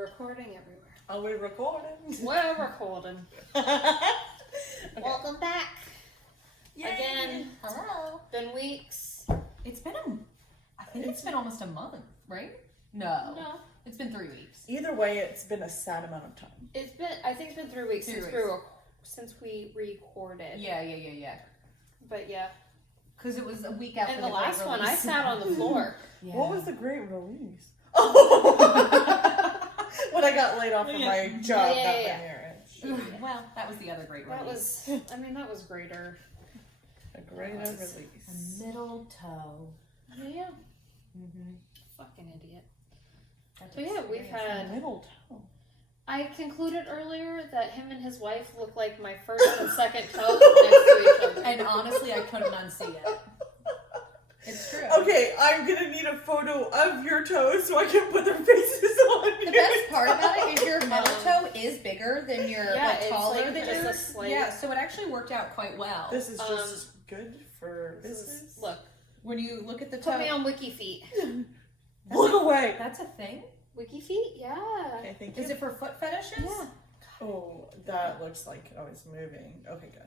We're recording everywhere. Are we recording? We're recording. Okay. Welcome back. Yay. Again. Hello. Been weeks. It's been I think it's been almost a month, right? No. No. It's been 3 weeks. Either way, it's been a sad amount of time. I think it's been 3 weeks 3 since weeks. since we recorded. Yeah. But yeah. Because it was a week after And the great last one, I release. sat on the floor. Yeah. What was the great release? Oh! When I got laid off from my job, Yeah. not my marriage. Well, that was the other great That release. was, that was greater. A greater Yes. release. A middle toe. Yeah. Mm-hmm. Fucking idiot. So yeah, we've had. Middle toe. I concluded earlier that him and his wife look like my first and second toe next to each other. And honestly, I couldn't unsee it. It's true. Okay, I'm gonna need a photo of your toes so I can put their faces on The here. best part about it is your middle toe is bigger than your it's taller like than just your a slight. Yeah, so it actually worked out quite well. This is just good for This is, business. look, When you look at the toe, put me on Wiki Feet. Look away. that's a thing. Wiki Feet, yeah. Okay, thank you. Is it for foot fetishes? Yeah. Oh, that looks like I was moving. Okay, good.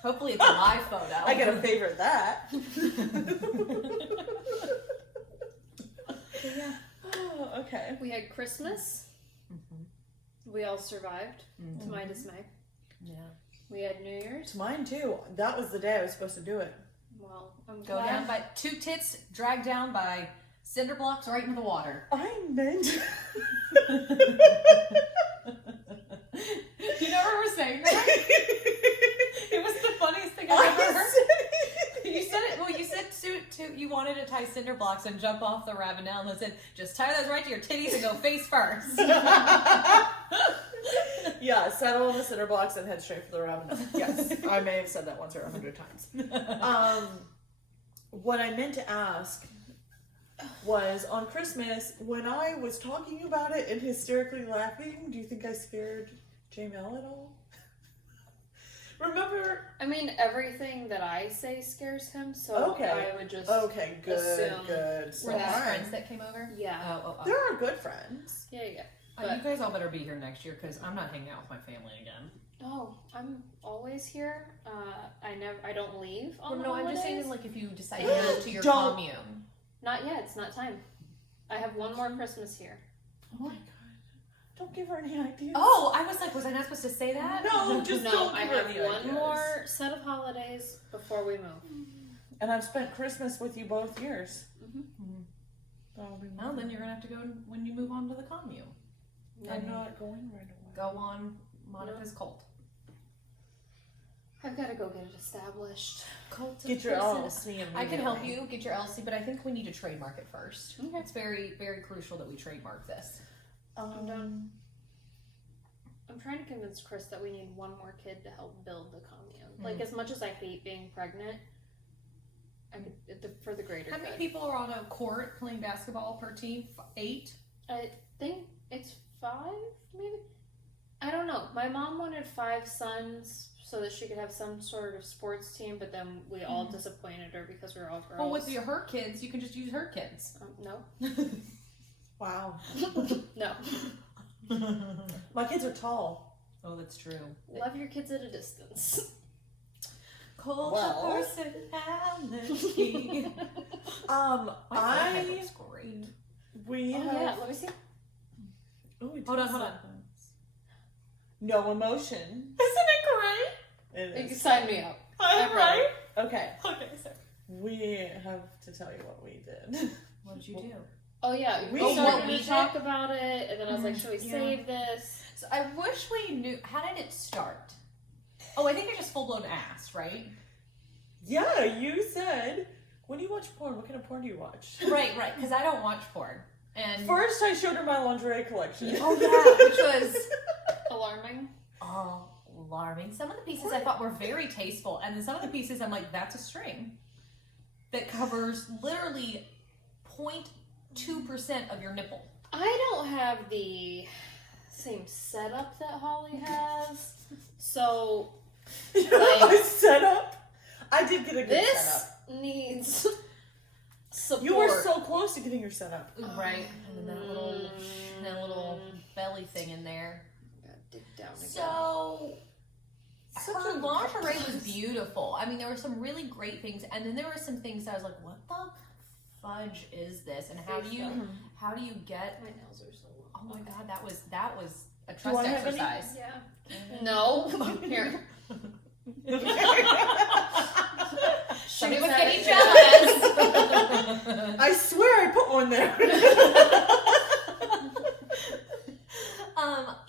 Hopefully it's a live photo. I gotta favorite that. Yeah. Oh, okay. We had Christmas. We all survived, to my dismay. Yeah. We had New Year's. To mine too. That was the day I was supposed to do it. Well, I'm Go glad. down by two tits, dragged down by cinder blocks right into the water. I meant. You never were saying that? It was the funniest thing I've ever heard. You said it. Well, you said you wanted to tie cinder blocks and jump off the ravenel, and I said, just tie those right to your titties and go face first. Yeah, settle on the cinder blocks and head straight for the ramen. Yes, I may have said that once or 100 times. What I meant to ask was on Christmas, when I was talking about it and hysterically laughing, do you think I scared J-Mel at all? Remember? I mean, everything that I say scares him, so Okay. I would just Okay, good, assume good. So Were those fine. friends that came over? Yeah. Oh. There are good friends. Yeah. You guys all better be here next year because I'm not hanging out with my family again. Oh, I'm always here. I don't leave on Well, the no, I'm just holidays. saying like if you decide to go to your Don't. commune. Not yet. It's not time. I have one more Christmas here. Oh my god. Don't give her any ideas. Oh, I was like, was I not supposed to say that? No, just No, don't I give her have any one ideas. more set of holidays before we move. And I've spent Christmas with you both years. Mm-hmm. That'll be Well, then you're gonna have to go when you move on to the commune. I'm not going right away. Go on Monica's cult. I've got to go get it established. Cult. Get your LLC. I can help you get your LLC, but I think we need to trademark it first. Okay. It's very, very crucial that we trademark this. I'm done. I'm trying to convince Chris that we need one more kid to help build the commune. Like, as much as I hate being pregnant, I could, for the greater How many good. people are on a court playing basketball per team? 8? I think it's 5, maybe? I don't know. My mom wanted 5 sons so that she could have some sort of sports team, but then we all disappointed her because we were all girls. Well, with her kids, you can just use her kids. No. Wow. No. My kids are tall. Oh, that's true. Love your kids at a distance. Cult Well. personality. I looks great. we Oh, have. yeah. Let me see. Oh, it Hold on, does hold on. something. No emotion. Isn't it great? It You is. sign me up. I'm I'm right. Okay, Okay, so we have to tell you what we did. what did you do? Oh yeah, We- we started what we to talk about it, and then I was like, Mhm, "Should we yeah. save this?" So I wish we knew. How did it start? Oh, I think I just full blown asked, right? Yeah, you said when you watch porn, what kind of porn do you watch? Right, because I don't watch porn. And First, I showed her my lingerie collection. oh yeah, which was Alarming. alarming. Some of the pieces I thought were very tasteful, and then some of the pieces I'm like, that's a string that covers literally 0.2% of your nipple. I don't have the same setup that Holly has, so My setup. I did get a good this setup. needs support. You were so close to getting your setup. Right, and then that little frilly thing in there. Gotta dig down again. So Such her a- lingerie was beautiful. I mean, there were some really great things, and then there were some things that I was like, "What the fudge is this?" And how do you get? My nails are so long. Oh my god, that was a Do trust I have any? exercise. Yeah. No. Here. Somebody was was at getting it. jealous. I swear I put one there.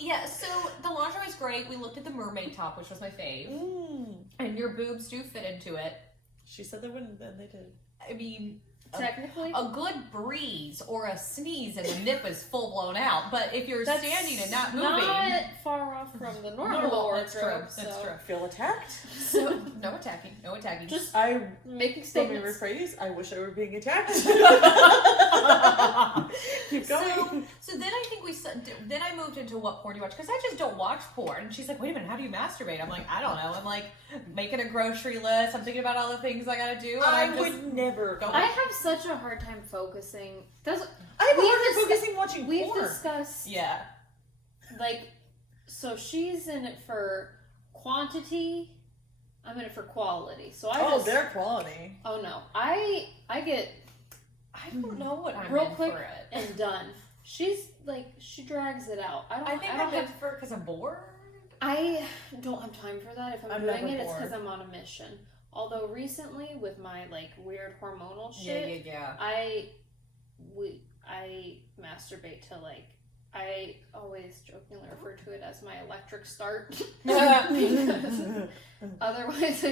Yeah, so the lingerie is great. We looked at the mermaid top, which was my fave. And your boobs do fit into it. She said they wouldn't, then they did. I mean, Technically. a good breeze or a sneeze and the nip is full blown out. But if you're That's standing and not moving, not far off from the normal wardrobe. That's true. That's so true. Feel attacked? So no attacking, no attacking. Just I making let me statements. rephrase. I wish I were being attacked. Keep going. So then I think then I moved into what porn do you watch, because I just don't watch porn. And she's like, wait a minute, how do you masturbate? I'm like, I don't know. I'm like making a grocery list. I'm thinking about all the things I gotta do. And I I'm would never. Go I have such a hard time focusing. I have a We've hard time discuss- focusing watching We've porn. discussed yeah. like, so she's in it for quantity. I'm in it for quality. So I just, their quality. oh no, I get I don't know what I'm real in quick for it. and done. She's like, she drags it out. I I think don't I'm in for it because I'm bored. I don't have time for that. If I'm I'm doing never it, it's because bored. I'm on a mission. Although recently, with my like weird hormonal shit, Yeah. I masturbate to like, I always jokingly refer to it as my electric start because otherwise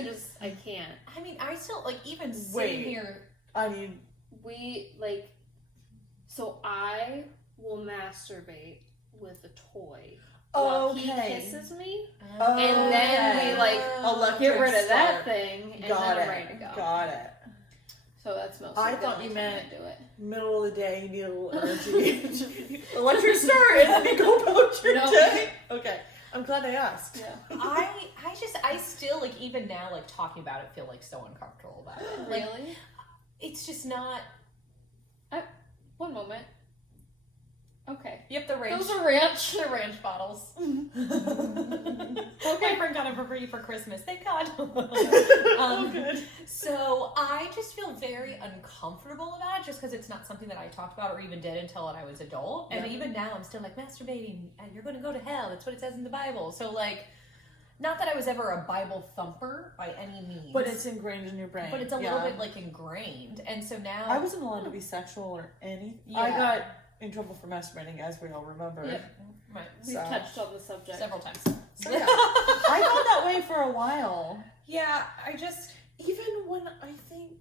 I can't. I mean, I still like even sitting Wait. here. I mean, We like, so I will masturbate with a toy while he Okay. kisses me, Oh, and then we like Electric get rid of that start. thing, and Got then it. I'm ready to go. Got it. So that's mostly I the thought only you time meant- I do it. Middle of the day, you need a little energy. Electric start, and then you go about your No. day. Okay, I'm glad I asked. Yeah. I still like even now like talking about it feel like so uncomfortable about it. Like, Really? it's just not. One moment. Okay. Yep, the ranch. Those are ranch. the ranch bottles. Okay. My friend got it for free for Christmas. Thank God. Oh, good. So I just feel very uncomfortable about it, just because it's not something that I talked about or even did until I was adult. And Yeah. even now, I'm still like masturbating, and you're going to go to hell. That's what it says in the Bible. So like, not that I was ever a Bible thumper by any means, But it's ingrained in your brain. but it's a Yeah. little bit like ingrained. And so now I wasn't allowed to be sexual or anything. Yeah. I got in trouble for masturbating, as we all remember. Yep. right, We've So- touched on the subject. several times. So, yeah. I felt that way for a while. Yeah, I just Even when I think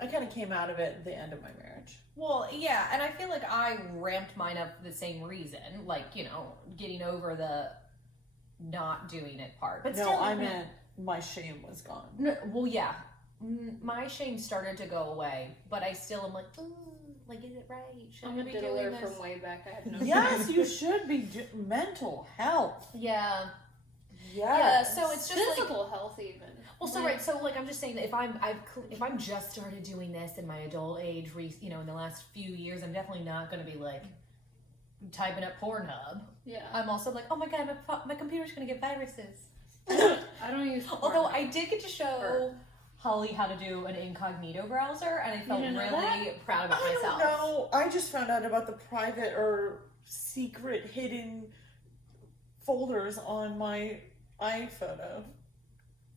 I kind of came out of it at the end of my marriage. Well, yeah, and I feel like I ramped mine up for the same reason, like, you know, getting over the not doing it part. But No, still, I meant my shame was gone. No, well, yeah, my shame started to go away, but I still am like, ooh, like, is it right? Should I'm I a be diddler doing this? from way back. I have no Yes, you should be. Mental health. Yeah, Yes. so it's just like, physical health even. well, so right, so like I'm just saying that if I'm just started doing this in my adult age, you know, in the last few years, I'm definitely not going to be like typing up Pornhub. Yeah. I'm also like, oh my god, my computer's going to get viruses. I don't use. Although porn. I did get to show Holly how to do an incognito browser, and I felt didn't know really proud about I myself. don't know. I just found out about the private or secret hidden folders on my iPhoto.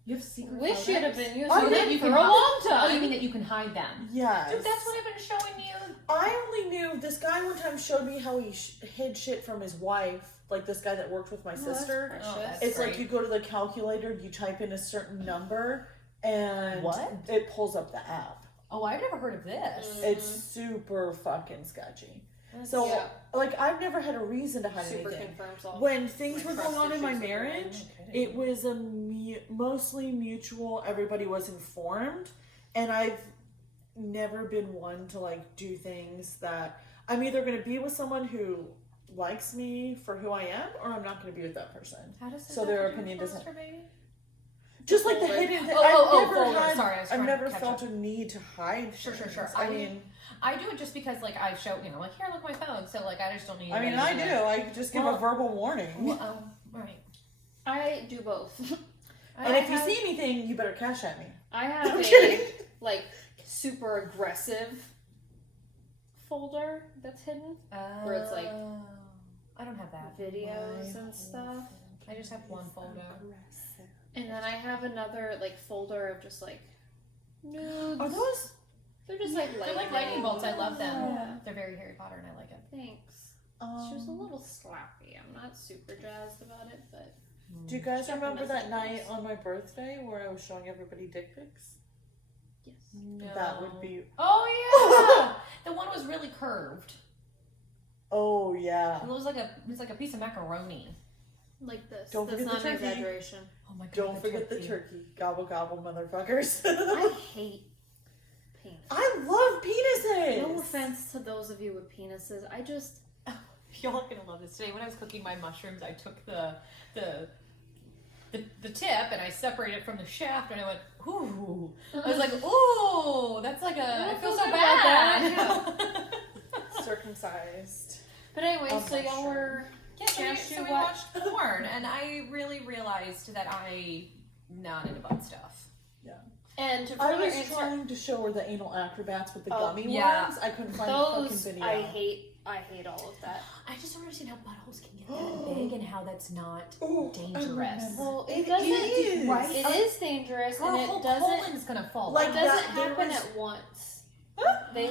You have secret Wish photos? you'd have been using Oh, it you for can a hide- long Oh, time. you mean that you can hide them? Yes. Dude, that's what I've been showing you. I only knew this guy one time showed me how he hid shit from his wife. Like this guy that worked with my sister. Oh, that's It's great. like you go to the calculator, you type in a certain number, and What? it pulls up the app. Oh, I've never heard of this. It's super fucking sketchy. So, Yeah. like, I've never had a reason to hide Super anything. confirms all. When things my were going trust on in my issues with marriage, Okay. it was a mostly mutual. Everybody was informed, and I've never been one to like do things that I'm either going to be with someone who likes me for who I am, or I'm not going to be with that person. How does this So have their to do with opinion doesn't- masturbating? Just like the Folder. hidden. Oh, I've never folder. had. Sorry, I was I've trying never to catch felt up. a need to hide. Sure. things. I I mean, I do it just because, like, I show, you know, like, here, look at my phone. So, like, I just don't need. I mean, I do. I just give a verbal warning. Well, right. I do both. And if you see anything, you better cash at me. I have I'm a kidding. like super aggressive folder that's hidden where it's like I don't have that. videos and stuff. I just have one folder. And then I have another like folder of just like nudes. Are those? They're just like They're like lightning bolts. I love them. Yeah. They're very Harry Potter, and I like it. Thanks. She was a little slappy. I'm not super jazzed about it, but Do you guys Check remember the that night messages. on my birthday where I was showing everybody dick pics? yes. No. That would be. Oh yeah, the one was really curved. Oh yeah. It was like a piece of macaroni. Like this. Don't That's forget not the an turkey. exaggeration. Oh my god! Don't forget the turkey. Gobble gobble, motherfuckers. I hate penis. I love penises. No offense to those of you with penises. I just Y'all are gonna love this. Today, when I was cooking my mushrooms, I took the tip and I separated it from the shaft, and I went, ooh. I was like, ooh, that's like a. I feel so good about bad. that, Circumcised. But anyway, Of so y'all were Yeah, so we, Can't so you we watch- watched porn, and I really realized that I'm not into butt stuff. and to I further was answer trying to show her the anal acrobats with the Oh, gummy yeah. ones. I couldn't find the fucking those, video. I hate all of that. I just don't understand how buttholes can get that big and how that's not Ooh, I dangerous. remember. Well, It it doesn't. is. Right? It is dangerous, Her and whole it doesn't. colon's gonna fall. Like It out. doesn't there happen was- at once. They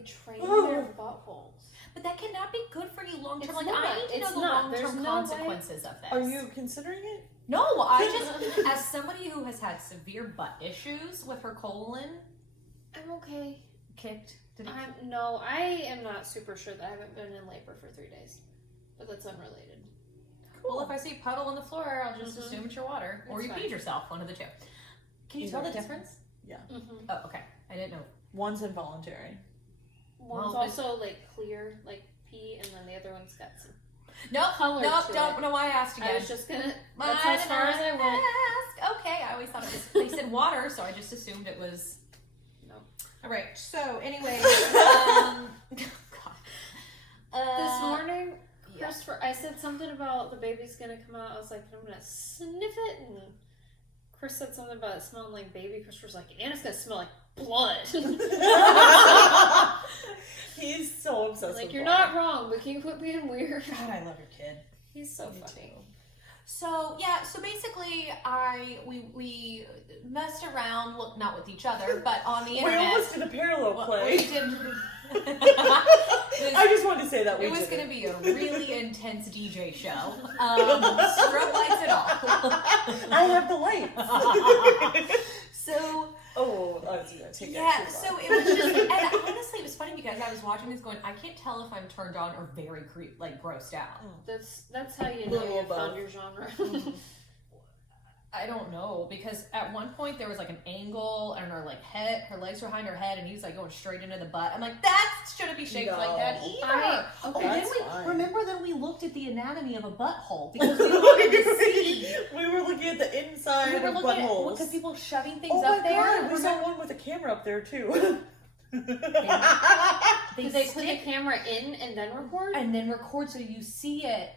train Oh. their buttholes. But that cannot be good for you long term. It's Like not. I need to It's know the not. long There's term no way- consequences of this. Are you considering it? No, I just, as somebody who has had severe butt issues with her colon I'm okay. kicked. Did it I am not super sure that I haven't been in labor for 3 days, but that's unrelated. Well, if I see puddle on the floor, I'll just Mhm. assume it's your water, or It's you fine. peed yourself. One of the two. Can you Either tell the way. difference? Mm-hmm. Oh, okay. I didn't know. One's involuntary. One's Well, also like clear, like pee, and then the other one's got some Nope. color Nope. to Don't it. know why I asked again. I was just gonna. Why That's as did far as I went. ask? Okay, I always thought it was. They said water, so I just assumed it was. No. All right. So anyway, God. This morning, yeah. Christopher, I said something about the baby's gonna come out. I was like, I'm gonna sniff it, and Chris said something about it smelling like baby. Christopher's like, and it's gonna smell like blood. He's so obsessed Like, with you're blood. not wrong, but can you quit being weird? God, I love your kid. He's so Me funny. too. So yeah, so basically, we messed around, look, not with each other, but on the We internet. almost did a parallel Well, play. we did. I just wanted to say that we It was did going to be a really intense DJ show. Strobe lights and all. I have the lights. So Oh, I was gonna take yeah, that too so far. it was just, and honestly, it was funny because I was watching this going, I can't tell if I'm turned on or very grossed out. That's how you know Little you above. found your genre. I don't know, because at one point there was like an angle and her her legs were behind her head, and he was like going straight into the butt. I'm like, that shouldn't be shaped like that No. either. Okay, Oh, then that's fine. remember then we looked at the anatomy of a butthole because we wanted to see. We were looking at the inside We were of looking at buttholes. because people shoving things Oh my up there. god, we saw one with a camera up there too. Did they put the camera in and then record? and then record so you see it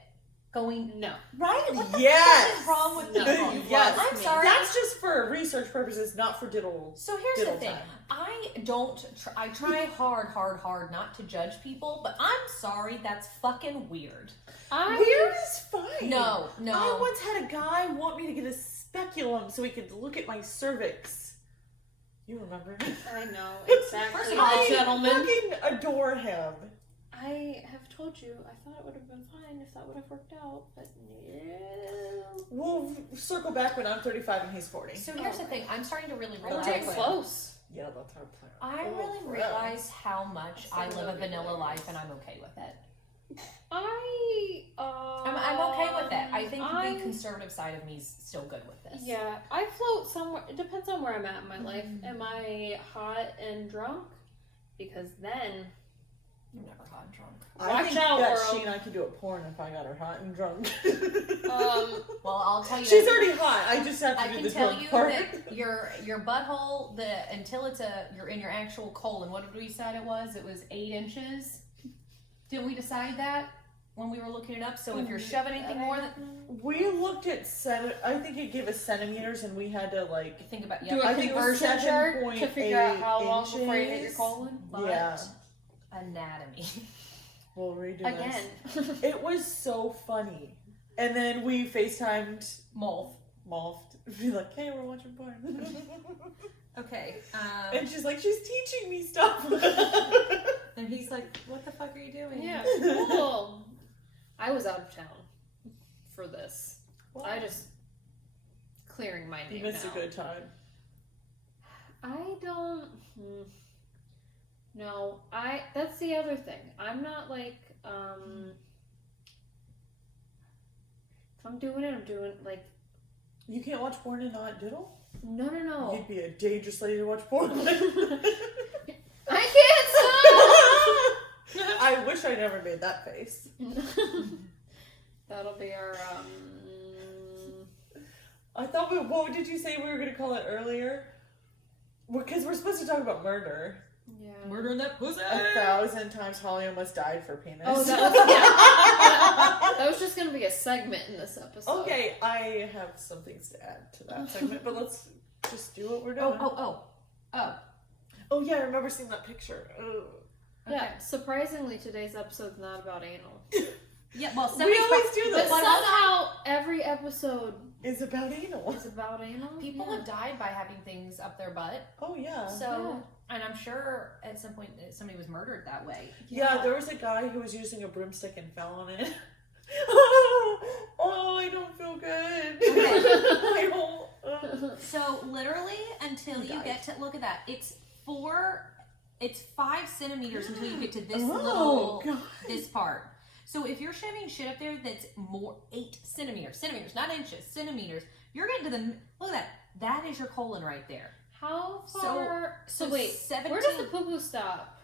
going No. right. What the Yes. fuck is wrong with No. people? Yes. I'm sorry. That's just for research purposes, not for diddle. So here's diddle the thing. time. I don't. I try hard not to judge people, but I'm sorry. That's fucking weird. Weird is fine. No. I once had a guy want me to get a speculum so he could look at my cervix. You remember? I know exactly, First of all, the gentleman. fucking adore him. I have told you, I thought it would have been fine if that would have worked out, but no. We'll circle back when I'm 35 and he's 40. So here's the thing. I'm starting to really We're realize. getting close. Yeah, that's our plan. I Oh, really crap. realize how much I live a vanilla life, and I'm okay with it. I'm okay with it. I think the conservative side of me is still good with this. Yeah, I float somewhere. It depends on where I'm at in my life. Am I hot and drunk? Because then I'm never hot and drunk. I Watch think out, that world. she and I could do a porn if I got her hot and drunk. Well, I'll tell you. She's that already hot. I just have to I do can the tell drunk you part. that your butthole, until you're in your actual colon. What did we decide it was? It was 8 inches. Didn't we decide that when we were looking it up? So if you're shoving anything more than We looked at I think it gave us centimeters, and we had to like. think about Do a I think it was conversion chart to 7.8 figure out how long before you hit your inches. colon. butt Yeah. anatomy. We'll redo Again. this. It was so funny, and then we FaceTimed Molf. Molf to be like, "Hey, we're watching porn," Okay. and she's like, "She's teaching me stuff." And he's like, "What the fuck are you doing?" Yeah, cool. I was out of town for this. I just clearing my name You missed now. a good time. I don't. No, that's the other thing. I'm not like, if I'm doing it, I'm doing like, You can't watch porn and not diddle. no. You'd be a dangerous lady to watch porn with. I can't stop! I wish I never made that face. That'll be our, I thought what did you say we were going to call it earlier? Because we're supposed to talk about murder. yeah. Murdering that pussy. 1,000 times Holly almost died for penis. Oh, that was just gonna be a segment in this episode. Okay, I have some things to add to that segment, but let's just do what we're doing. Oh. Oh, yeah, I remember seeing that picture. Ugh. Yeah, surprisingly, today's episode's not about anal. Yeah, well, We always do But this. somehow, every episode It's about anal. is about anal. people Yeah. have died by having things up their butt. Oh, yeah. So, and I'm sure at some point somebody was murdered that way. Yeah, there was a guy who was using a broomstick and fell on it. Oh, I don't feel good. I don't. So literally, until He you died. get to look at that, it's 5 centimeters until you get to this Oh, little God. this part. So if you're shoving shit up there that's more 8 centimeters, not inches, centimeters, you're getting to the look at that. That is your colon right there. How far? So wait, 17. where does the poo poo stop?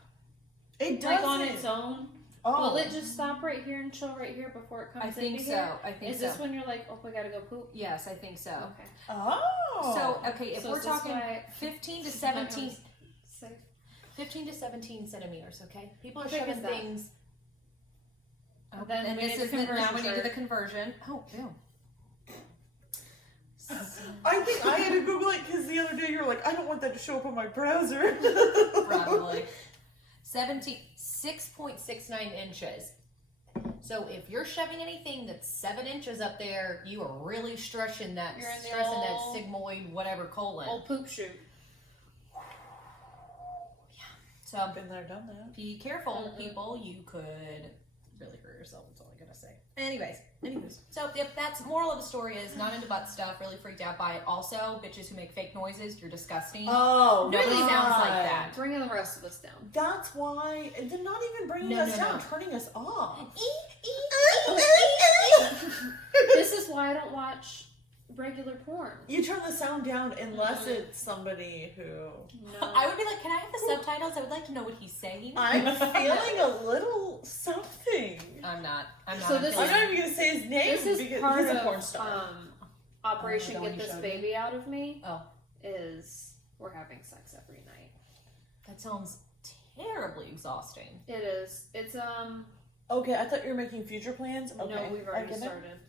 It does Like on its own? Oh. Will it just stop right here and chill right here before it comes I think into so. here? I think Is so. this when you're like, oh, I gotta go poop? Yes, I think so. Okay. Oh. So okay, if So we're is this talking why- 15 to 17, Safe. 15 to 17 centimeters, okay? People are How big shoving is that? things. Oh, Then and we this need is the now we conversion need to chart. the conversion. Oh, ew. I think I had to Google it because the other day you were like, I don't want that to show up on my browser. Probably 6.69 inches. So if you're shoving anything that's 7 inches up there, you are really stressing that You're in the old- sigmoid whatever colon. Old poop shoot. So Been there, done that. be careful, people. You could really hurt yourself. That's all I gotta say. Anyways. So if that's moral of the story is not into butt stuff, really freaked out by it. Also, bitches who make fake noises, you're disgusting. Oh, Nobody God. sounds like that. Bringing the rest of us down. That's why they're not even bringing No, us no, down, no. turning us off. This is why I don't watch regular porn. You turn the sound down unless it's somebody who No. I would be like, can I have the subtitles? I would like to know what he's saying. I'm feeling a little something. I'm not. So this I'm is- not even gonna say his name This is because part he's a porn of star. Operation the one Get you This showed Baby Out of Me. Oh. Is we're having sex every night. That sounds terribly exhausting. It is. It's Okay, I thought you were making future plans. Okay, no, we've I already get it. started.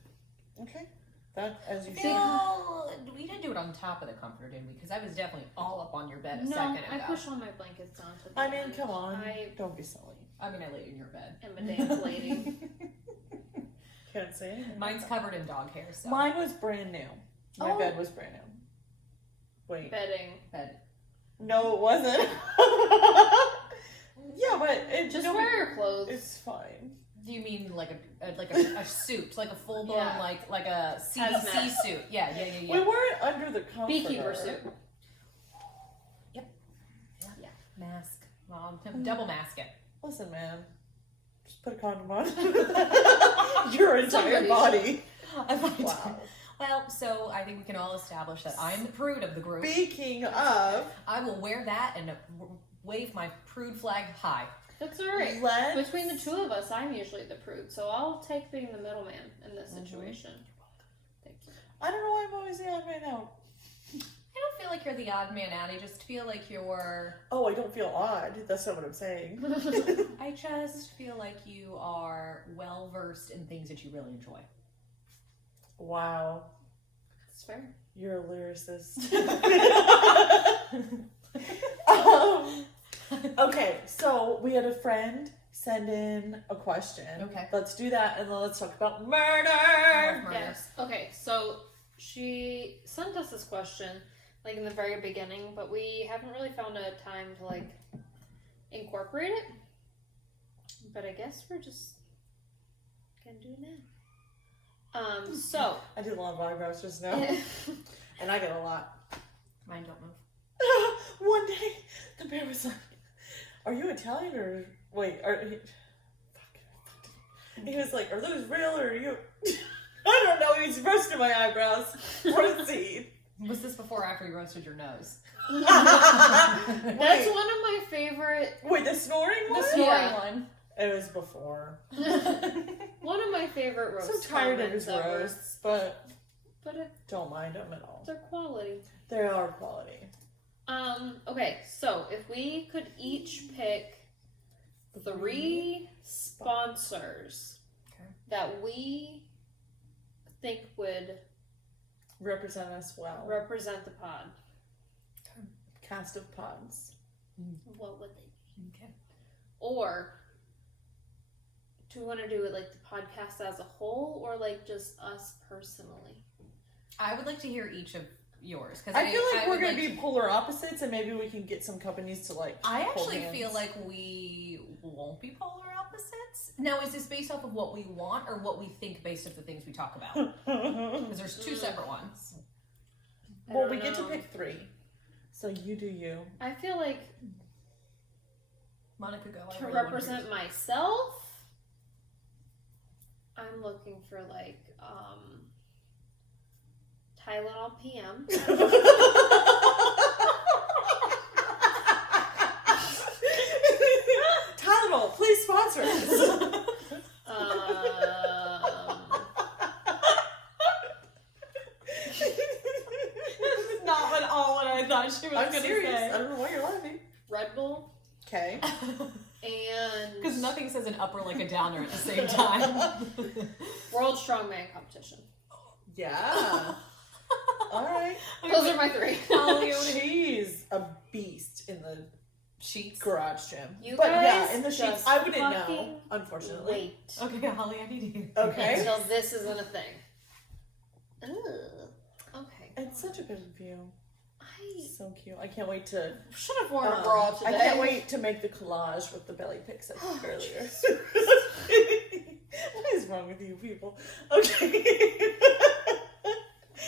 Okay, that as you should. Well, we didn't do it on top of the comforter, did we? Because I was definitely all up on your bed a No, second ago. I push all my blankets onto the I mean, end. come on, I don't be silly. I mean, I laid in your bed. am a dance lady. Can't say anything. Mine's covered in dog hair, so. Mine was brand new. My Oh. bed was brand new. Wait, Bedding. bed. no, it wasn't. Yeah, but it Just no, wear your clothes. It's fine. Do you mean like a suit, like a full blown Yeah. like a CDC Hazmat. suit? Yeah. We weren't under the comforter. Beekeeper suit. Mask. Well, double mask it. Listen, man, just put a condom on. Your entire Somebody body. Wow. Wow. Well, so I think we can all establish that I'm the prude of the group. Speaking of, I will wear that and wave my prude flag high. That's alright. Let's... Between the two of us, I'm usually the prude, so I'll take being the middleman in this situation. Thank you. I don't know why I'm always the odd man out. I don't feel like you're the odd man out. I just feel like you're... Oh, I don't feel odd. That's not what I'm saying. I just feel like you are well-versed in things that you really enjoy. Wow. That's fair. You're a lyricist. Okay, so we had a friend send in a question. Okay. Let's do that, and then let's talk about murder. Murder. Yes. Okay, so she sent us this question, like in the very beginning, but we haven't really found a time to like incorporate it. But I guess we're just gonna do it now. So I did a lot of eyebrows just now, and I get a lot. Mine don't move. One day, the bear was like, "Are you Italian or wait? He was like, "Are those real or are you?" I don't know. He was roasting my eyebrows. Proceed. Was this before or after you roasted your nose? that's one of my favorite. Wait, the snoring one? The snoring Yeah. one. It was before. One of my favorite I'm roast. so tired of comments his ever. roasts, but But don't mind them at all. they're quality. They are quality. Okay, so if we could each pick 3 sponsors Okay. that we think would Represent us well. represent the pod, Cast of pods. what would they be? Okay. Or do we want to do it like the podcast as a whole, or like just us personally? I would like to hear each of yours because I feel like we're would going like to be polar opposites, and maybe we can get some companies to like. I hold actually hands. feel like we won't be polar opposites. Now, is this based off of what we want or what we think based off the things we talk about? Because there's 2 separate ones. I Well, don't we get to know. pick 3, so you do you. I feel like Monica, go. I to really wanna represent myself, I'm looking for like Tylenol PM. Tylenol, please sponsor us. This is not at all what I thought she was I'm going to serious. I say. don't know why you're laughing. Red Bull Okay. and Because nothing says an upper like a downer at the same time. World Strongman Competition. Yeah. All right. Those are my 3. He's a beast in the Sheets. garage gym. You But guys yeah, in the sheets, just I wouldn't know, fucking unfortunately. Wait Okay, Holly, I need to hear. Okay. until this isn't a thing. Ugh. Okay. It's such a good view. I So cute. I can't wait to. should have worn a bra today. I can't wait to make the collage with the belly pics I took earlier. What is wrong with you people? Okay.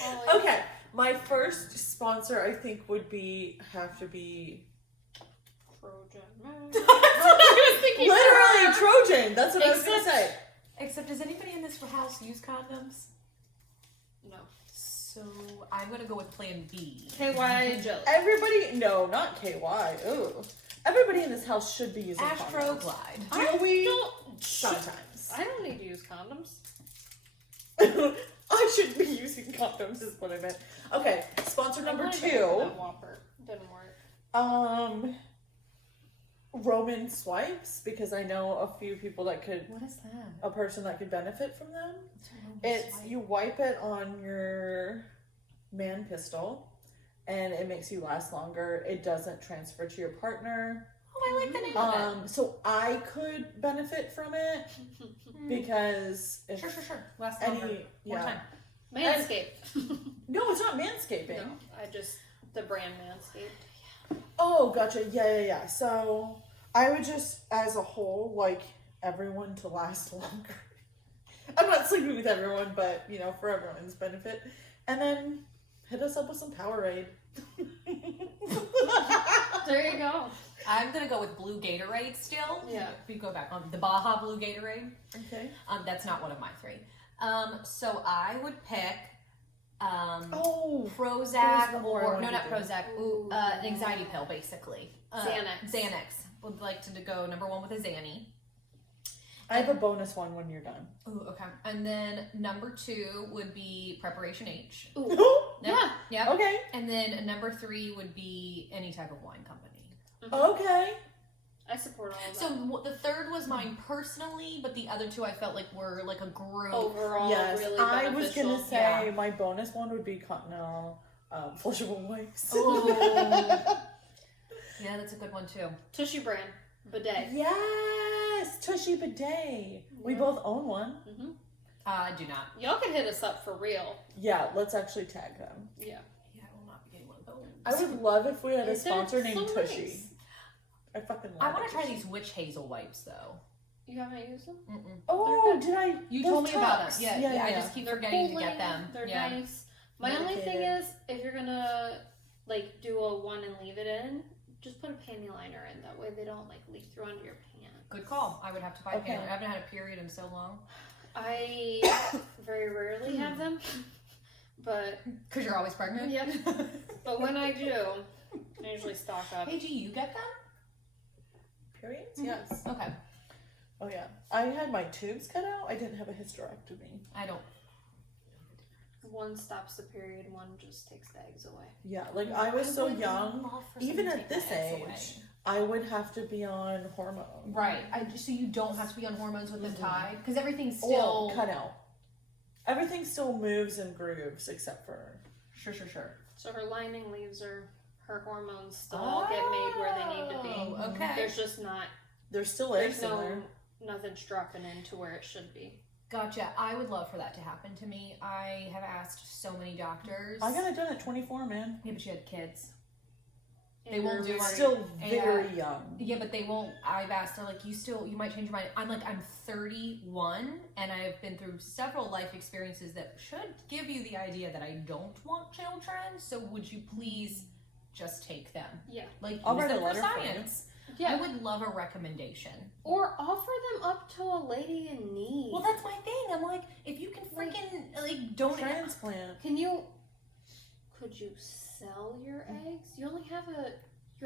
Holly. Okay. My first sponsor, I think, would have to be Trojan. I was thinking literally Trojan. That's what I was gonna Except- say. Except, does anybody in this house use condoms? No. So I'm gonna go with Plan B. KY jelly. Everybody, no, not KY. Ooh, everybody in this house should be using condoms. Astroglide. Do we? don't. Sometimes. I don't need to use condoms. I should be using condoms. Is what I meant. Okay, sponsor number I wanted to 2. go for that Whopper. Didn't work. Roman swipes, because I know a few people that could, What is that? a person that could benefit from them. It's you wipe it on your man pistol, and it makes you last longer. It doesn't transfer to your partner. Oh, I like the name of it. So I could benefit from it because if Sure. Last any, longer. More yeah. time. Manscaped. No, it's not manscaping. No, I just the brand Manscaped. Oh, gotcha. Yeah. So I would just, as a whole, like everyone to last longer. I'm not sleeping with everyone, but for everyone's benefit. And then hit us up with some Powerade. There you go. I'm gonna go with Blue Gatorade still. Yeah. If we go back on the Baja Blue Gatorade. Okay. That's not one of my 3. So I would pick Oh, There Prozac was one more I or no, wanted not to do. Prozac. Ooh, an anxiety pill, basically. Xanax. Xanax. would like to go number 1 with a Zanny. I have a bonus one when you're done. Ooh, okay. And then number 2 would be Preparation H. Ooh. Yep. Yeah. Yep. Okay. And then number 3 would be any type of wine company. Okay. I support all of that. So the third was mine personally, but the other 2 I felt like were like a group. overall, Yes, really I was beneficial. gonna say Yeah. my bonus one would be Continental flushable wipes. Oh. Yeah, that's a good one too. Tushy brand bidet. Yes, Tushy Bidet. We Yeah. both own one. Mm-hmm. I do not. Y'all can hit us up for real. Yeah, let's actually tag them. Yeah. Yeah, I will not be getting one of those. I would love if we had a They're sponsor named so Tushy. nice. I fucking love I want to try Tushy. these witch hazel wipes though. You haven't used them? Mm-mm. Oh, did I? You those told me about tops. them. Yeah, I just keep They're forgetting cooling, to get them. They're Yeah. nice. My only thing Medicated. is, if you're gonna like do a one and leave it in, just put a panty liner in. That way they don't like leak through onto your pants. Good call. I would have to buy Okay. a I haven't had a period in so long. I very rarely have them, but Because you're always pregnant? Yep. but when I do, I usually stock up. Hey, do you get them? Periods? Mhm. Yes. Okay. Oh yeah. I had my tubes cut out. I didn't have a hysterectomy. I don't. One stops the period, one just takes the eggs away. Yeah, like I was so would young. love for Even someone at to this take my eggs age, away. I would have to be on hormones. Right. So you don't have to be on hormones with them Mhm. tied? Because everything's Well, still. cut out. Everything still moves and grooves except for. Sure. So her lining leaves her hormones still all get made where they need to be. Oh, okay. There's just not There's still there's eggs in there. nothing's dropping into where it should be. Gotcha. I would love for that to happen to me. I have asked so many doctors. I got it done at 24, man. Yeah, but you had kids. And They won't you're do it. already- Still very young. Yeah, but they won't. I've asked her, like, you might change your mind. I'm like, I'm 31, and I've been through several life experiences that should give you the idea that I don't want children. So would you please just take them? Yeah. Like, I'll use write a them for letter for you. science. Yeah. I would love a recommendation. Or offer them up to a lady in need. Well, that's my thing. I'm like, if you can freaking like donate. Transplant. Could you sell your eggs? You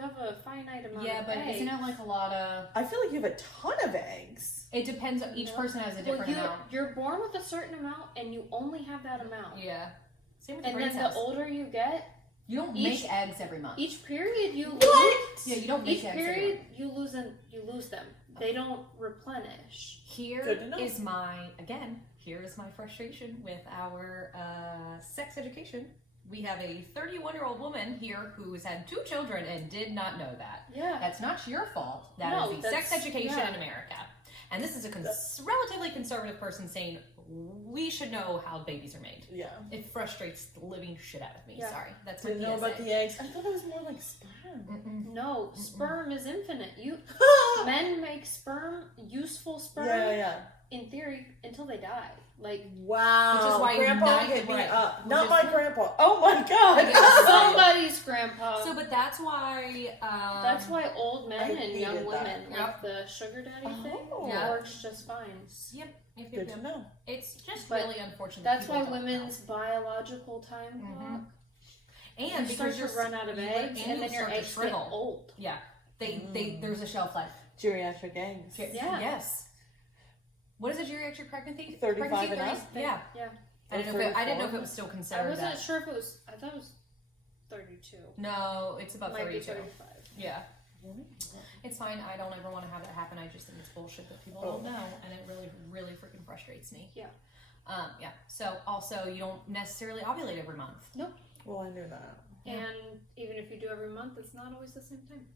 have a finite amount Yeah, of but eggs. isn't it like a lot of? I feel like you have a ton of eggs. It depends. Each No. person has a Well, different amount. you're born with a certain amount and you only have that amount. Yeah. Same with And brain then cells. the older you get, You don't each- make eggs every month. each period you What? lose. Yeah, you don't make Each eggs every period month. you lose them. They don't replenish. Here Good to know. is here is my frustration with our sex education. We have a 31-year-old woman here who has had 2 children and did not know that. Yeah. That's not your fault. That No, is the sex that's- education yeah. in America. And this is a relatively conservative person saying we should know how babies are made. Yeah. It frustrates the living shit out of me. Yeah. Sorry. That's my Didn't know PSA. about the eggs. I thought it was more like sperm. Mm-mm. No, sperm is infinite. Men make useful sperm, Yeah. in theory, until they die. Like, Wow. Which is why Grandpa 9 hit me right, up. which Not is- my grandpa. Oh my god. I guess. somebody's grandpa. So, but that's why. That's why old men I and young hated women, that. like the sugar daddy thing, Oh. Yeah. works just fine. Yep. Good to know. It's just But really unfortunate. That's people why don't women's biological time Mhm. clock. know. And You start because to run out of you- eggs, and you then your start to eggs get shrivel. old. Yeah. They there's a shelf life. Geriatric eggs. Yeah. Yes. What is a geriatric pregnancy? 35 pregnancy and up? Yeah. Yeah. I didn't know if it was still I considered wasn't that. sure if it was. I thought it was 32. No, it's about Might be 32. 35. Yeah. It's fine. I don't ever want to have that happen. I just think it's bullshit that people Oh. don't know, and it really, really freaking frustrates me. Yeah. Yeah. So also, you don't necessarily ovulate every month. Well, I knew that. Yeah. And even if you do every month, it's not always the same time.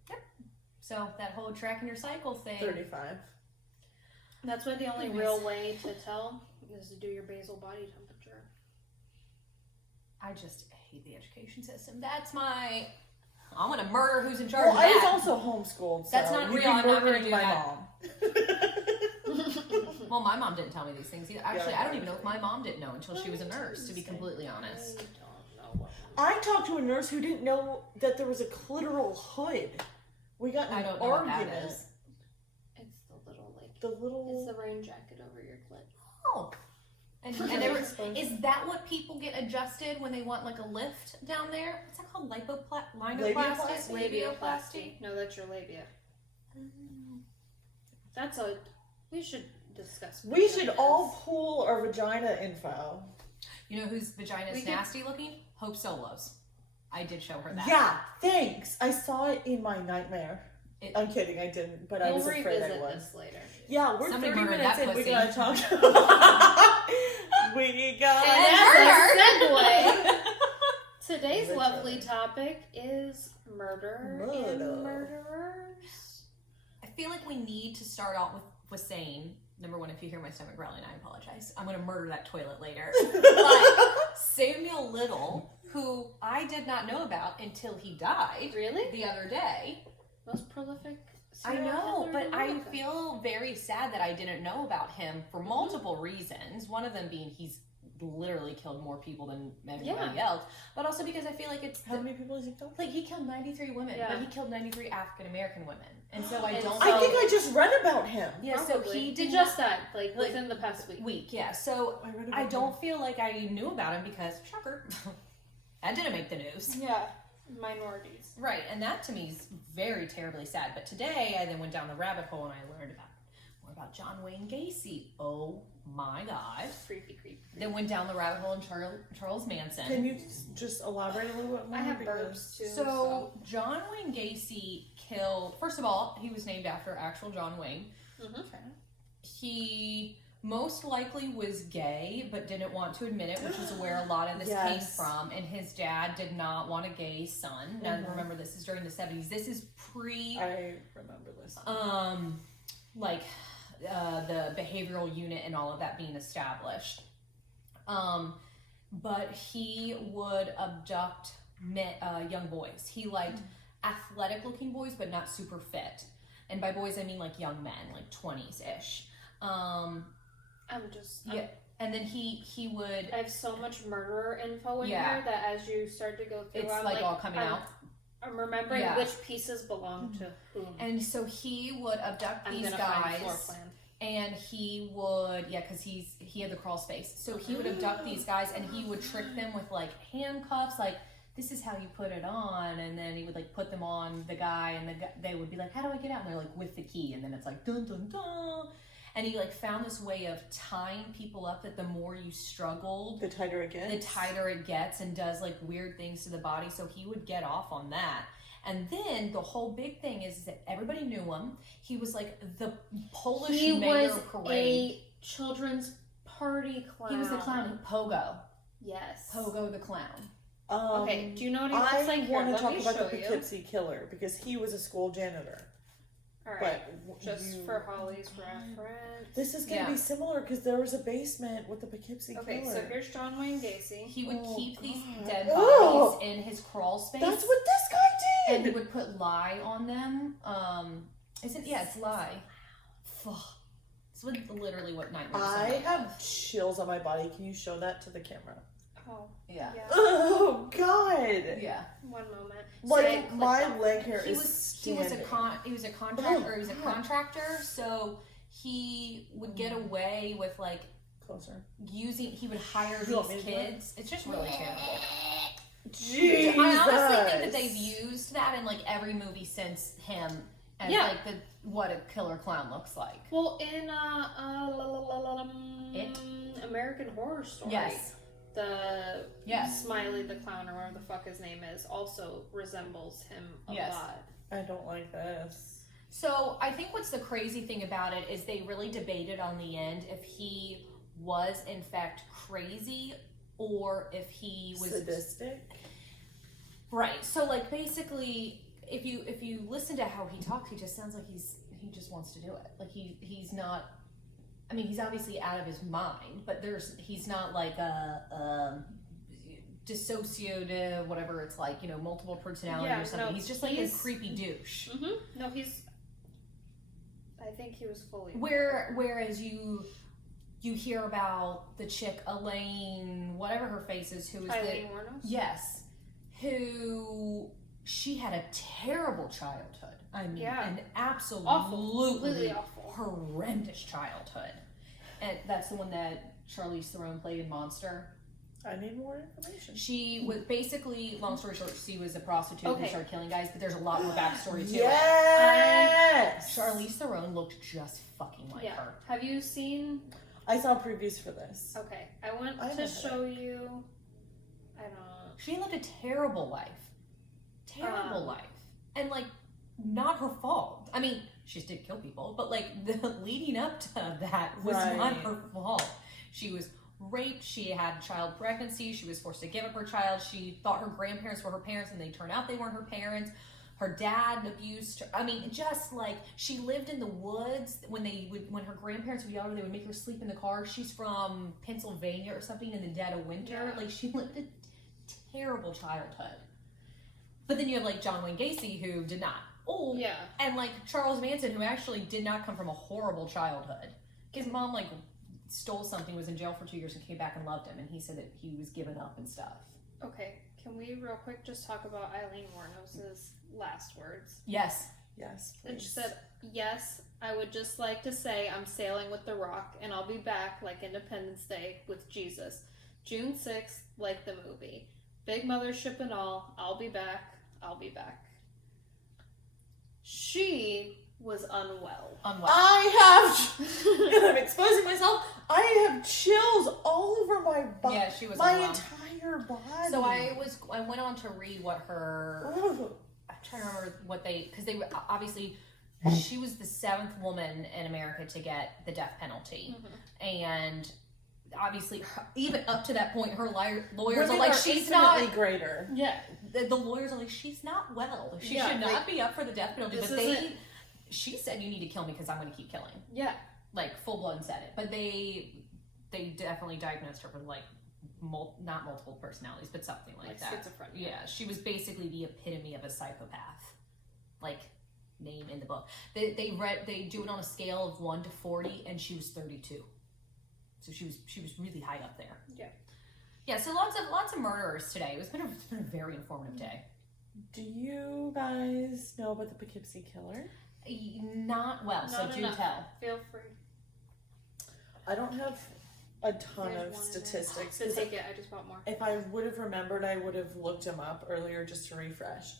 So that whole tracking your cycle thing. 35. That's why the only Anyways. real way to tell is to do your basal body temperature. I just hate the education system. That's my. I'm gonna murder who's in charge Well, of I was that. also homeschooled, so That's not you'd real. be I'm not gonna murdering do my that. mom. Well, my mom didn't tell me these things either. Actually, Yeah. I don't even know if my mom didn't know until she was a nurse, to be completely honest. I don't know what. I talked to a nurse who didn't know that there was a clitoral hood. We got in I an don't know what that argument. is. It's the little like. The It's little. the rain jacket over your clit. Oh. And is that what people get adjusted when they want like a lift down there? What's that called? Lipoplasty? Labiaplasty? Labiaplasty. No, that's your labia. That's a. We should discuss. We should vaginas. all pool our vagina info. You know whose vagina We is could- nasty looking? Hope Solo's. I did show her that. Yeah, thanks. I saw it in my nightmare. I'm kidding, I didn't, but I We'll was afraid I revisit would. this later. Yeah, we're Somebody 30 murdered minutes that in. We pussy. gotta talk. We got And as a segue, today's Literally. lovely topic is murder and Murder. murderers. I feel like we need to start out with saying, number one, if you hear my stomach growling, I apologize. I'm going to murder that toilet later. But Samuel Little, who I did not know about until he died Really? the other day. Most prolific. I serial know, killer but in I America. feel very sad that I didn't know about him for multiple reasons. One of them being he's literally killed more people than everybody else, but also because I feel like it's How many people has he killed? like he killed 93 women, Yeah. but he killed 93 African American women, and so I And don't. I so- think I just read about him. yeah, so Probably. he did just not, died, like within the past week. yeah. So I read about I him. don't feel like I knew about him because shocker, that didn't make the news. Yeah, minorities. Right, and that to me is very terribly sad. But today I then went down the rabbit hole and I learned more about John Wayne Gacy. Oh my God. Creepy, creepy. Then went down the rabbit hole in Charles Manson. Can you just elaborate a little bit more? I have Because- burps too. So John Wayne Gacy killed, first of all, he was named after actual John Wayne. Mhm. He most likely was gay, but didn't want to admit it, which is where a lot of this came Yes. from. And his dad did not want a gay son. Now Mhm. remember, this is during the 70s. This is pre I remember this. like the behavioral unit and all of that being established. But he would abduct young boys. He liked athletic looking boys, but not super fit. And by boys, I mean like young men, like 20s ish. Yeah. And then he would. I have so much murderer info in Yeah. here that as you start to go through, It's I'm like all coming out. I'm remembering Yeah. which pieces belong to whom. And so he would abduct I'm these gonna find floor guys. plan. And he would, because he had the crawl space. So he would abduct these guys and he would trick them with like handcuffs, like this is how you put it on. And then he would like put them on the guy and they would be like, how do I get out? And they're like, with the key. And then it's like, dun dun dun. And he like found this way of tying people up that the more you struggled, The tighter it gets. the tighter it gets, and does like weird things to the body. So he would get off on that. And then the whole big thing is that everybody knew him. He was like the Polish He mayor was parade. a children's party clown. He was the clown. Pogo. Yes. Pogo the clone. Okay, do you know what he looks I like? Here, want to let talk me about the show you. Poughkeepsie Killer because he was a school janitor. All right, But just you- for Holly's reference. This is going to Yeah. be similar because there was a basement with the Poughkeepsie Okay, Killer. so here's John Wayne Gacy. He would Oh, keep these God. dead Oh! bodies in his crawl space. That's what this guy And he did. would put lye on them. It's lye. Fuck. It's literally what Nightmare I Sunday have was. chills on my body. Can you show that to the camera? Oh, Yeah. yeah. Oh God! Yeah. One moment. Like Say it, click my that. leg hair He is was standing. he was a contractor, so he would get away with like Closer. he would hire You want me these to do it? kids. It's just really terrible. Jesus. I honestly think that they've used that in like every movie since him as Yeah. like what a killer clown looks like. Well, in It? American Horror Story, Yes. the Yes. Smiley the clown or whatever the fuck his name is also resembles him a Yes. lot. I don't like this. So I think what's the crazy thing about it is they really debated on the end if he was in fact crazy or if he was Sadistic. right. So like basically, if you listen to how he talks, he just sounds like he just wants to do it. Like he's not. I mean, he's obviously out of his mind, but he's not like a dissociative, whatever it's like, multiple personality Yeah, or something. no, he's just like a he's- creepy douche. Mm-hmm. No, I think he was fully. Whereas you hear about the chick Elaine, whatever her face is, who is Eileen Wuornos? yes, who she had a terrible childhood. I mean, Yeah. an absolutely Awful. Completely awful. horrendous childhood. And that's the one that Charlize Theron played in Monster. I need more information. She was basically, long story short, she was a prostitute who Okay. started killing guys, but there's a lot more backstory to it. Yes! Charlize Theron looked just fucking like Yeah. her. Have you seen? I saw previews for this. Okay, I want I to haven't. show you. I don't. She lived a terrible life. Terrible Um, life. And, like, not her fault. I mean, she just did kill people, but, like, the leading up to that was not Right. her fault. She was raped. She had child pregnancy. She was forced to give up her child. She thought her grandparents were her parents, and they turned out they weren't her parents. Her dad abused her. I mean, just like she lived in the woods when her grandparents would yell at her, they would make her sleep in the car. She's from Pennsylvania or something in the dead of winter. Yeah. Like she lived a terrible childhood. But then you have like John Wayne Gacy who did not. Oh, Yeah. and like Charles Manson who actually did not come from a horrible childhood. His mom like stole something, was in jail for 2 years, and came back and loved him. And he said that he was given up and stuff. Okay. Can we real quick just talk about Eileen Wuornos's last words? Yes. Yes, And she please. said, "Yes, I would just like to say I'm sailing with the Rock, and I'll be back like Independence Day with Jesus, June 6th, like the movie. Big mothership and all. I'll be back. I'll be back." She was unwell. Unwell. I have, and I'm exposing myself, I have chills all over my body. Yeah, she was my unwell. entire body. So I went on to read what her, Ooh. I'm trying to remember what because they obviously, she was the 7th woman in America to get the death penalty. And obviously, even up to that point, her lawyers Women are like, are she's infinitely not, greater. Yeah. the lawyers are like, she's not well. She Yeah, should not like, be up for the death penalty. this But isn't- she said, you need to kill me because I'm going to keep killing. Yeah. Like, full blown said it. But they definitely diagnosed her with, like, not multiple personalities, but something like that. schizophrenia. Yeah, she was basically the epitome of a psychopath. Like, name in the book. They do it on a scale of 1 to 40, and she was 32. So she was really high up there. Yeah. Yeah, so lots of murderers today. It's been a very informative day. Do you guys know about the Poughkeepsie Killer? Not well, so Not do enough. tell. Feel free I don't have a ton There's of one in statistics. to 'cause take it. I just bought more. If I would have remembered, I would have looked him up earlier just to refresh.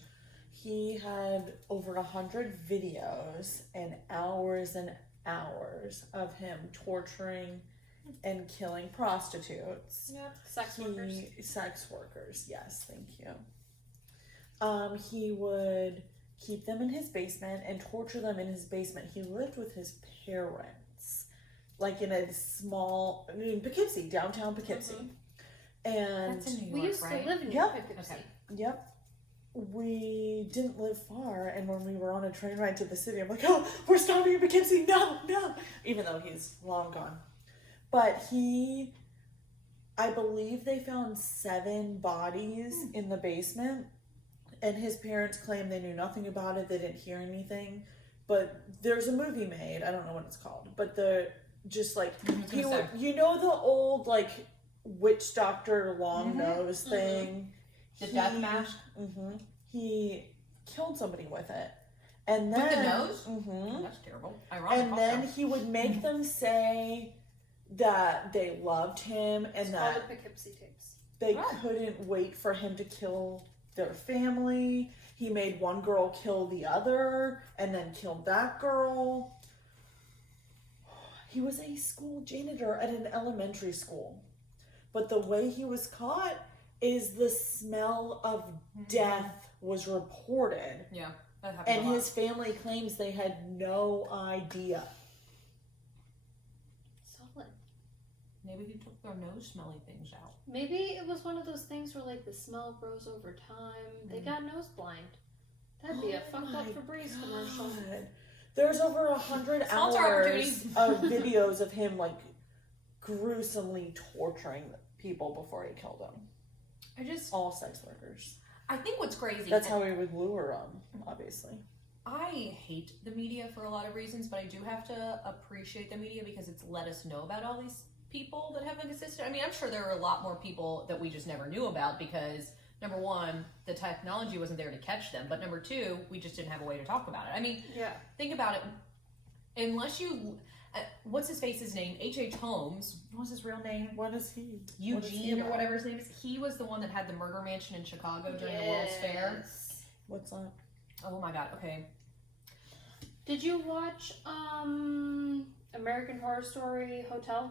He had over 100 videos and hours of him torturing and killing prostitutes. Yeah. Sex workers. Sex workers, yes, thank you. He would keep them in his basement and torture them in his basement. He lived with his parents, like in Poughkeepsie, downtown Poughkeepsie. And That's in New York, We used right? to live in Yep. Poughkeepsie. Okay. yep, we didn't live far. And when we were on a train ride to the city, I'm like, oh, we're stopping in Poughkeepsie, no, even though he's long gone. But I believe they found 7 bodies in the basement, and his parents claim they knew nothing about it. They didn't hear anything. But there's a movie made. I don't know what it's called, but the just like you know the old like witch doctor long nose thing, The death mask? Mm-hmm. He killed somebody with it, and then With the nose? Mm-hmm. Oh, that's terrible. Ironic. And then also. he would make them say that they loved him and It's that called the Poughkeepsie tapes. they Right. couldn't wait for him to kill their family. He made one girl kill the other and then killed that girl. He was a school janitor at an elementary school. But the way he was caught is the smell of death was reported. Yeah, that happened. And a lot. his family claims they had no idea. Solid. Maybe he took their nose smelly things out. Maybe it was one of those things where like the smell grows over time. They got nose blind. That'd be a fucked up my Febreze commercial. God. There's over 100 Sponsor hours opportunities. of videos of him like gruesomely torturing people before he killed them. All sex workers. I think what's crazy. That's how he would lure them, obviously. I hate the media for a lot of reasons, but I do have to appreciate the media because it's let us know about all these people that have existed. I mean, I'm sure there are a lot more people that we just never knew about because, number one, the technology wasn't there to catch them, but number two, we just didn't have a way to talk about it. I mean, Yeah. think about it. Unless you, what's his face's name? H.H. Holmes. What was his real name? What is he? Eugene or whatever his name is. He was the one that had the murder mansion in Chicago during the World's Fair. What's that? Oh my god, okay. Did you watch American Horror Story Hotel?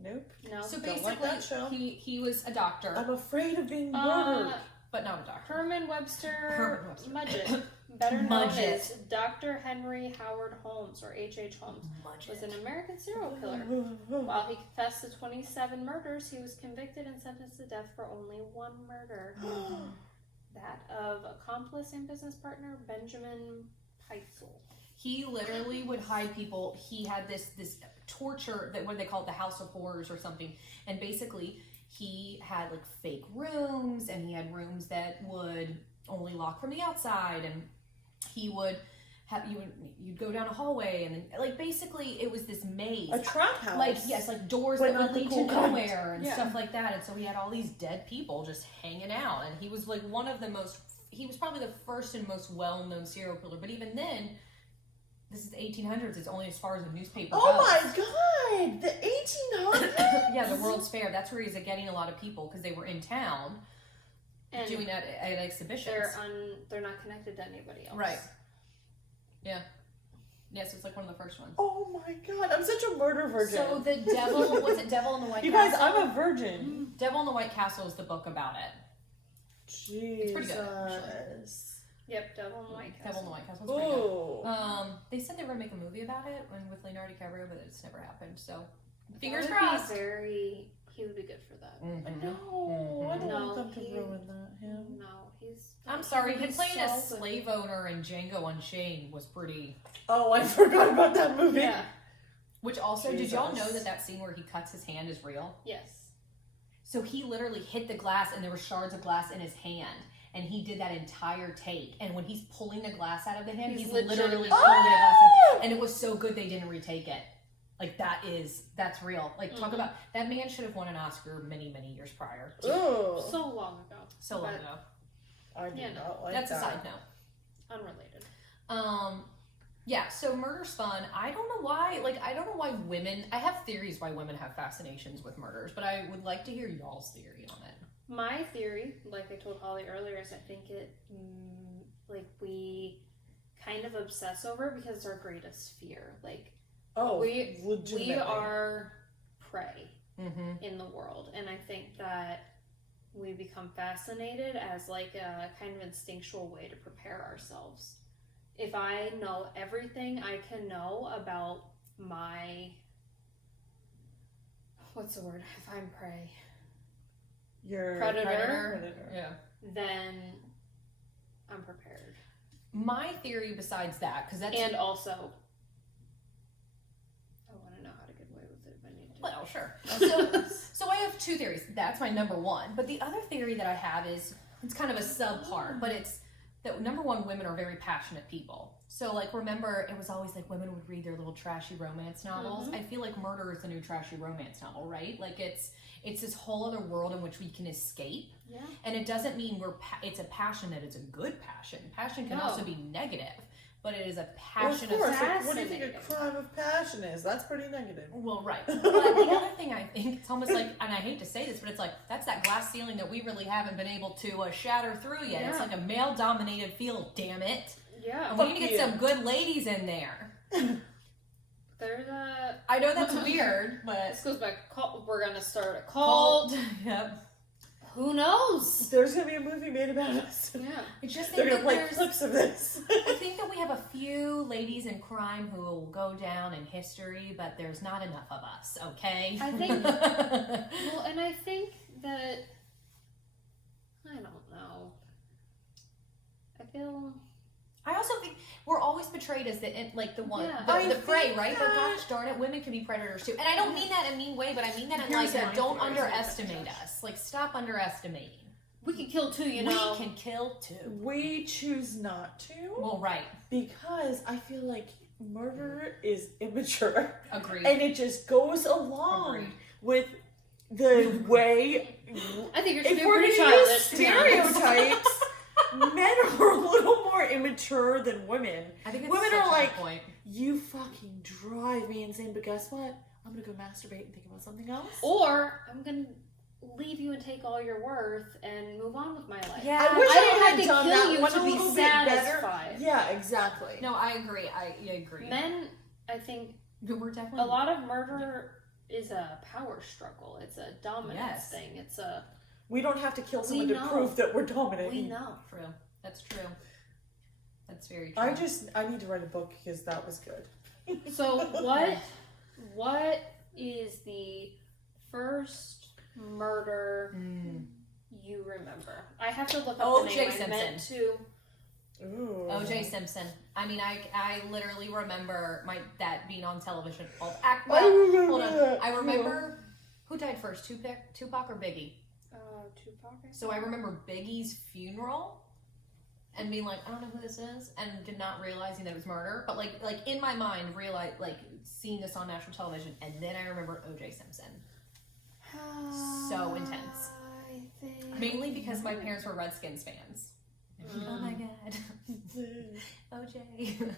Nope. No. So Don't basically, like that show. he was a doctor, I'm afraid of being murdered. but not a doctor. Herman Webster Herman Webster. Mudgett, better known Mudgett. as Dr. Henry Howard Holmes, or H.H. Holmes, was an American serial killer. While he confessed to 27 murders, he was convicted and sentenced to death for only one murder. That of accomplice and business partner Benjamin Peitzel. He literally would hide people. He had this torture that what they call it, the House of Horrors or something. And basically, he had like fake rooms, and he had rooms that would only lock from the outside, and he would have you'd go down a hallway, and then like basically it was this maze, A trap house. like like doors But that not would the lead cool to kind. nowhere and Yeah. stuff like that. And so he had all these dead people just hanging out, and he was like one of the most. He was probably the first and most well-known serial killer, but even then. This is the 1800s. It's only as far as the newspaper goes. Oh my god! The 1800s? Yeah, the World's Fair. That's where he's getting a lot of people because they were in town And doing at exhibitions. they're not connected to anybody else. Right. Yeah. Yes, it's like one of the first ones. Oh my god, I'm such a murder virgin. So the devil was it Devil in the White you guys, Castle? I'm a virgin. Devil in the White Castle is the book about it. Jesus. pretty good, actually. Yep, Devil in the White Castle. Devil in the White Castle is pretty good. Ooh. They said they were gonna make a movie about it with Leonardo DiCaprio, but it's never happened. So fingers That would crossed. He would be good for that. Mhm. No, I don't No, want them to he- ruin that. Him. No, he's. I'm sorry, him he's playing a so good. slave owner in Django Unchained was pretty. Oh, I forgot about that movie. Yeah. Which also, did y'all know Jesus. that scene where he cuts his hand is real? Yes. So he literally hit the glass and there were shards of glass in his hand. And he did that entire take. And when he's pulling the glass out of the hand, He's he's legit- literally Oh! pulling the glass in. And it was so good they didn't retake it. Like, that's real. Like, talk Mhm. about, that man should have won an Oscar many, many years prior. Ooh. So long ago. So long But ago. I do Yeah, no. not like That's that. a side note. Unrelated. Yeah, so murder's fun. I don't know why women, I have theories why women have fascinations with murders, but I would like to hear y'all's theory on it. My theory, like I told Holly earlier, is I think it, like, we kind of obsess over because it's our greatest fear. Like, Oh, we legitimately. are prey Mm-hmm. in the world, and I think that we become fascinated as like a kind of instinctual way to prepare ourselves. If I know everything I can know about my, what's the word? If I'm prey, Your Predator. Yeah. then I'm prepared. My theory besides that, because that's... And also, I want to know how to get away with it if I need to. Well, sure. So I have two theories. That's my number one. But the other theory that I have is, it's kind of a subpart, but it's that number one, women are very passionate people. So like, remember, it was always like women would read their little trashy romance novels. Mhm. I feel like murder is the new trashy romance novel, right? Like it's this whole other world in which we can escape. Yeah. And it doesn't mean it's a passion that it's a good passion. Passion can No. also be negative, but it is a Well, of passion course. of Like, what do you think a fascinating. crime of passion is? That's pretty negative. well, right. But the other thing I think, it's almost like, and I hate to say this, but it's like, that's that glass ceiling that we really haven't been able to shatter through yet. It's Yeah. like a male-dominated field, damn it. Yeah. And we Fuck need to get you. some good ladies in there. There's a. I know that's weird, but... This goes back. We're gonna start a cult. Yep. Who knows? There's gonna be a movie made about us. Yeah. I just They're think gonna that play there's... clips of this. I think that we have a few ladies in crime who will go down in history, but there's not enough of us, okay? I think- Well, and I think that I don't know. I feel I also think we're always portrayed as the one, Yeah. I the prey, think right? But that- gosh darn it, women can be predators too. And I don't mean that in a mean way, but I mean that in Here's like, my don't theory. underestimate us. Like, stop underestimating. we can kill too, you know. We can kill too. We choose not to Well, right. because I feel like murder is immature Agreed. and it just goes along Agreed. with the way. I think you're If being we're pretty gonna use childish. to be honest. stereotypes, men are a little more immature than women. I think it's Women such are a like, good point. you fucking drive me insane, but guess what? I'm gonna go masturbate and think about something else. Or I'm gonna leave you and take all your worth and move on with my life. Yeah, I wish I I, don't had have to done kill that you one to a be little bit better. satisfied. Yeah, exactly. No, I agree. I agree. Men, I think We're a definitely lot of murder is a power struggle. It's a dominance Yes. thing. It's a We don't have to kill someone We to know. prove that we're dominant. we know. true. That's true. That's very true. I need to write a book because that was good. So what is the first murder you remember? I have to look up O.J. the name. I Simpson. meant to. Ooh. O.J. Simpson. I mean, I literally remember that being on television. Hold on. that. I remember who died first, Tupac or Biggie. Tupac. So I remember Biggie's funeral and being like, I don't know who this is, and not realizing that it was murder. But like in my mind, realize seeing this on national television, and then I remember O.J. Simpson. So intense. I think. Mainly because my parents were Redskins fans. Oh my god, OJ. And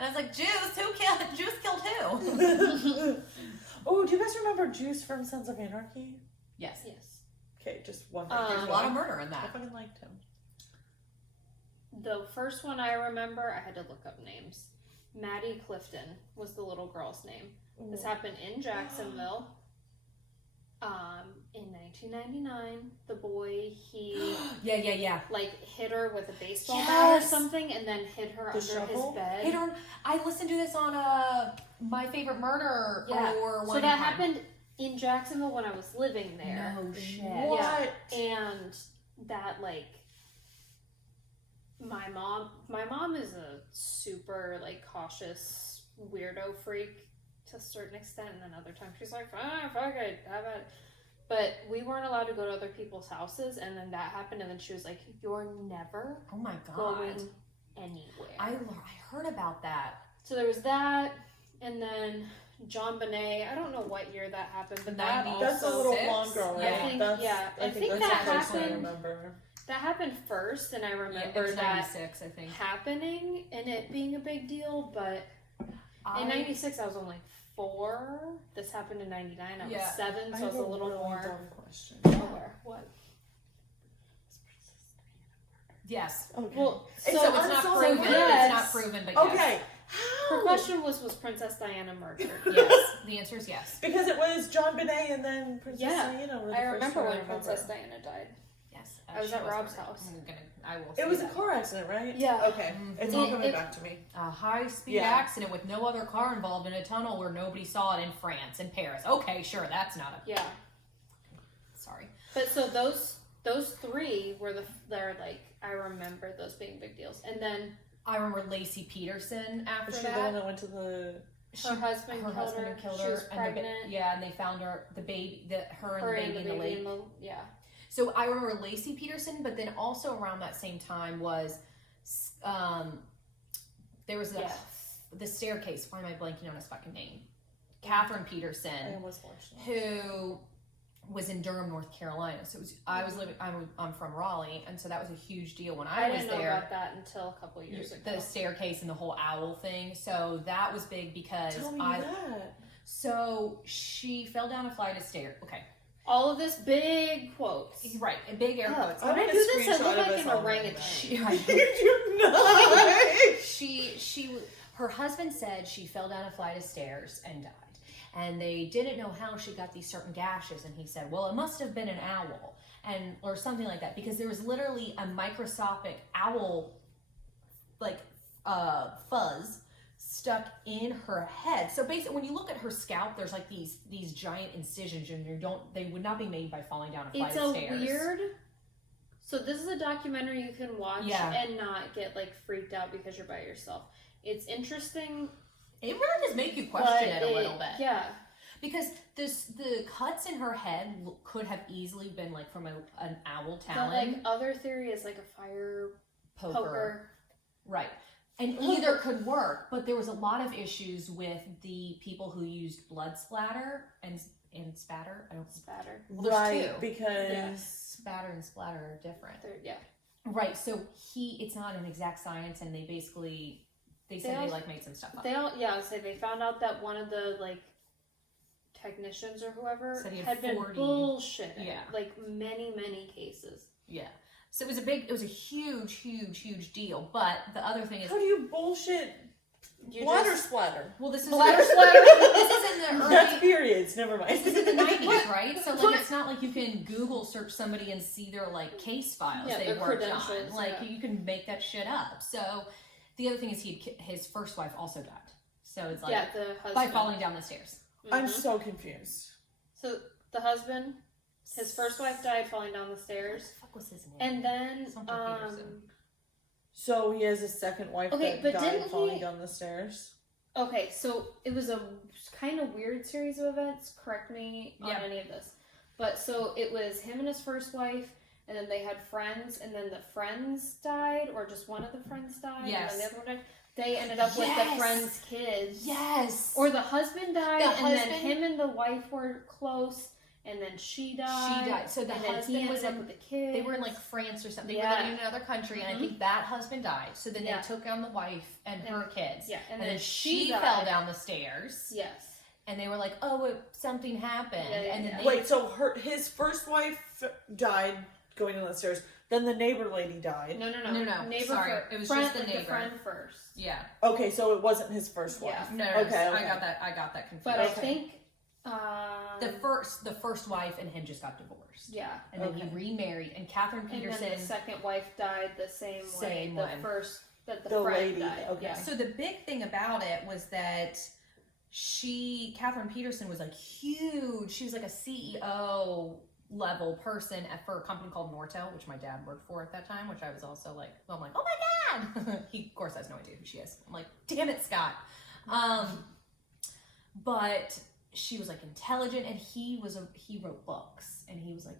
I was like, Juice killed who? Oh, do you guys remember Juice from Sons of Anarchy? Yes. Yes. Okay, just one thing. There's a lot of murder in I that. fucking liked him. The first one I remember, I had to look up names. Maddie Clifton was the little girl's name. This happened in Jacksonville. In 1999, the boy, he Yeah. like hit her with a baseball bat or Yes. something, and then hit her The under shovel? his bed. Hit her. I listened to this on My Favorite Murder or one So that time. happened in Jacksonville when I was living there. No shit. What? And that like my mom is a super like cautious weirdo freak to a certain extent, and then other times she's like, fuck it, have it. But we weren't allowed to go to other people's houses, and then that happened, and then she was like, you're never Oh my god. going anywhere. I heard about that. So there was that, and then John Bonet, I don't know what year that happened, but that 96? also That's a little Six? blonde girl, right? I think- that's, yeah, I think that's that the first one I happened- remember. that happened first, and I Yeah, it remember was that 96, I think. happening and it being a big deal, but in 96 I was only 4. This happened in 99. I was Yeah. 7, so I I was have a little really more dumb question. aware. What? Yes. Okay. Well, It's so, So it's not unsolved proven. murder. yes. It's not proven, but yes. Okay. her How? question was Princess Diana murdered? Yes. The answer is yes. Because it was John Bonet and then Princess Yeah. Diana. Were the I first remember one when remember. Princess Diana died. Yes. I was she at Rob's murdered. house. I will It say was a that. car accident, right? Yeah. Okay. It's all coming back to me. A high-speed Yeah. accident with no other car involved in a tunnel where nobody saw it in France and Paris. Okay, sure, that's not a... Yeah. Sorry. But so those 3 were they're like, I remember those being big deals. And then I remember Lacey Peterson after Was she the that. one that went to the? her husband her killed husband her. killed She her. was and the pregnant. yeah, and they found her, the baby, her and Her the baby in the lake. yeah. So I remember Lacey Peterson, but then also around that same time was, there was the staircase. Why am I blanking on his fucking name? Catherine I Peterson, almost watched that. who was in Durham, North Carolina. So it was, I'm from Raleigh, and so that was a huge deal when I was didn't know there. about that until a couple years ago. The staircase and the whole owl thing. So that was big because Tell me that. so she fell down a flight of stairs. Okay, All of this big quotes. right, and big air quotes. I'll When I make do a this, I screenshot look of like us an all orangutan. You do not. She her husband said she fell down a flight of stairs and died. And they didn't know how she got these certain gashes, and he said, well, it must have been an owl, and or something like that, because there was literally a microscopic owl like fuzz stuck in her head. So basically, when you look at her scalp, there's like these giant incisions, and they would not be made by falling down a flight It's of a stairs. weird. So this is a documentary you can watch Yeah. and not get like freaked out because you're by yourself. It's interesting. It really does make you question but it a little bit. Yeah. Because the cuts in her head could have easily been like from an owl But talon like other theory is like a fire poker. poker. Right. And either could work, but there was a lot of issues with the people who used blood splatter and spatter. I don't Spatter. Well, there's Right, two. because Yeah. Spatter and splatter are different. Yeah. Right. So it's not an exact science, and they said they like made some stuff up. They all, yeah, so they found out that one of the like technicians or whoever Said he had been 40. bullshitting, Yeah. like many cases. Yeah. So it was a huge deal. But the other thing is, How do you bullshit bladder splatter? well, this is Bladder splatter. This is in the That's early. periods. Never mind. This is in the 90s, right? So like, it's not like you can Google search somebody and see their like case files Yeah, they their worked on. credentials, Like yeah. you can make that shit up. So the other thing is his first wife also died. So it's like Yeah, the husband. by falling down the stairs. I'm Mhm. so confused. So the husband, his first wife died falling down the stairs, What the fuck was his name? and then Something Peterson. So he has a second wife Okay, that but died didn't falling he- down the stairs. okay, so it was a kind of weird series of events. Correct me on Yeah. any of this, but so it was him and his first wife, and then they had friends, and then the friends died, or just one of the friends died, Yes. and then the other one died. They ended up with the Yes. friends' kids. Yes. Or the husband died, The and then husband- him and the wife were close, and then she died. She died. So the and then he husband was ended up in. with the kids. They were in like France or something. They Yeah. were living in another country, and I think that husband died. So then Yeah. they took on the wife and her kids. Yeah, And then she died. fell down the stairs. Yes. And they were like, "Oh, something happened." Yeah, yeah, and then yeah. they Wait, so his first wife died going down the stairs. Then the neighbor lady died. No. No, Neighbor sorry. first. It was friend, just the like neighbor. friend first. Yeah. Okay, so it wasn't his first wife. Yeah. No. Okay, I okay. got that confused. But I Okay. think the first wife and him just got divorced. yeah. And then Okay. he remarried, and Catherine And then Peterson. the second wife died the same way. Same The one. first that the The friend lady, died. okay. Yeah. So the big thing about it was that Catherine Peterson was like huge. She was like a CEO level person for a company called Nortel, which my dad worked for at that time, which I was also like, I'm like, oh my God. He, of course, has no idea who she is. I'm like, damn it, Scott. But she was like intelligent, and he wrote books, and he was like,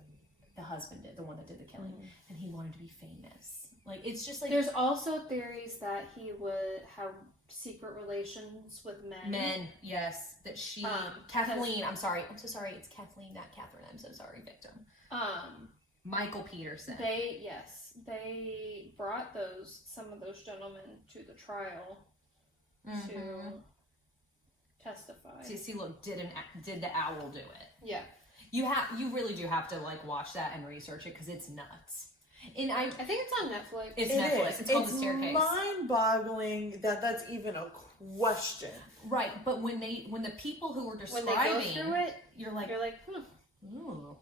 the husband did, the one that did the killing, and he wanted to be famous. Like, it's just like There's also theories that he would have secret relations with men. men, yes, that she, Kathleen, I'm so sorry, it's Kathleen, not Catherine, I'm so sorry, victim. Michael Peterson. They brought some of those gentlemen to the trial to testify. See, look, did the owl do it? Yeah. You really do have to like watch that and research it because it's nuts. And I think it's on Netflix. It's It Netflix. is. It's called The Staircase. Mind-boggling that that's even a question. Right, but when the people who were when describing, they go through it, you're like, ooh.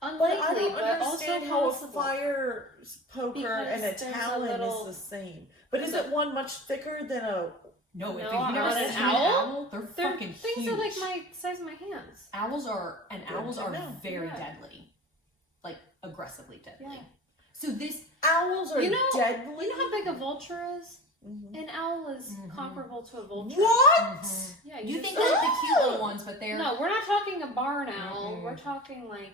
But unlikely, I don't but understand also how possible. a fire poker Because and a there's a talon little- is the same. But is it one much thicker than a... No, No, if you've never on seen an an owl? owl, they're Their fucking things huge. are like my size of my hands. Owls are to know. very Yeah. deadly, like aggressively deadly. Yeah. So this Owls are You know- deadly? You know how big a vulture is? Mhm. An owl is Mhm. comparable to a vulture. What? Yeah, you think just- that the cute little ones, but they're No, we're not talking a barn owl. Mm-mm. We're talking like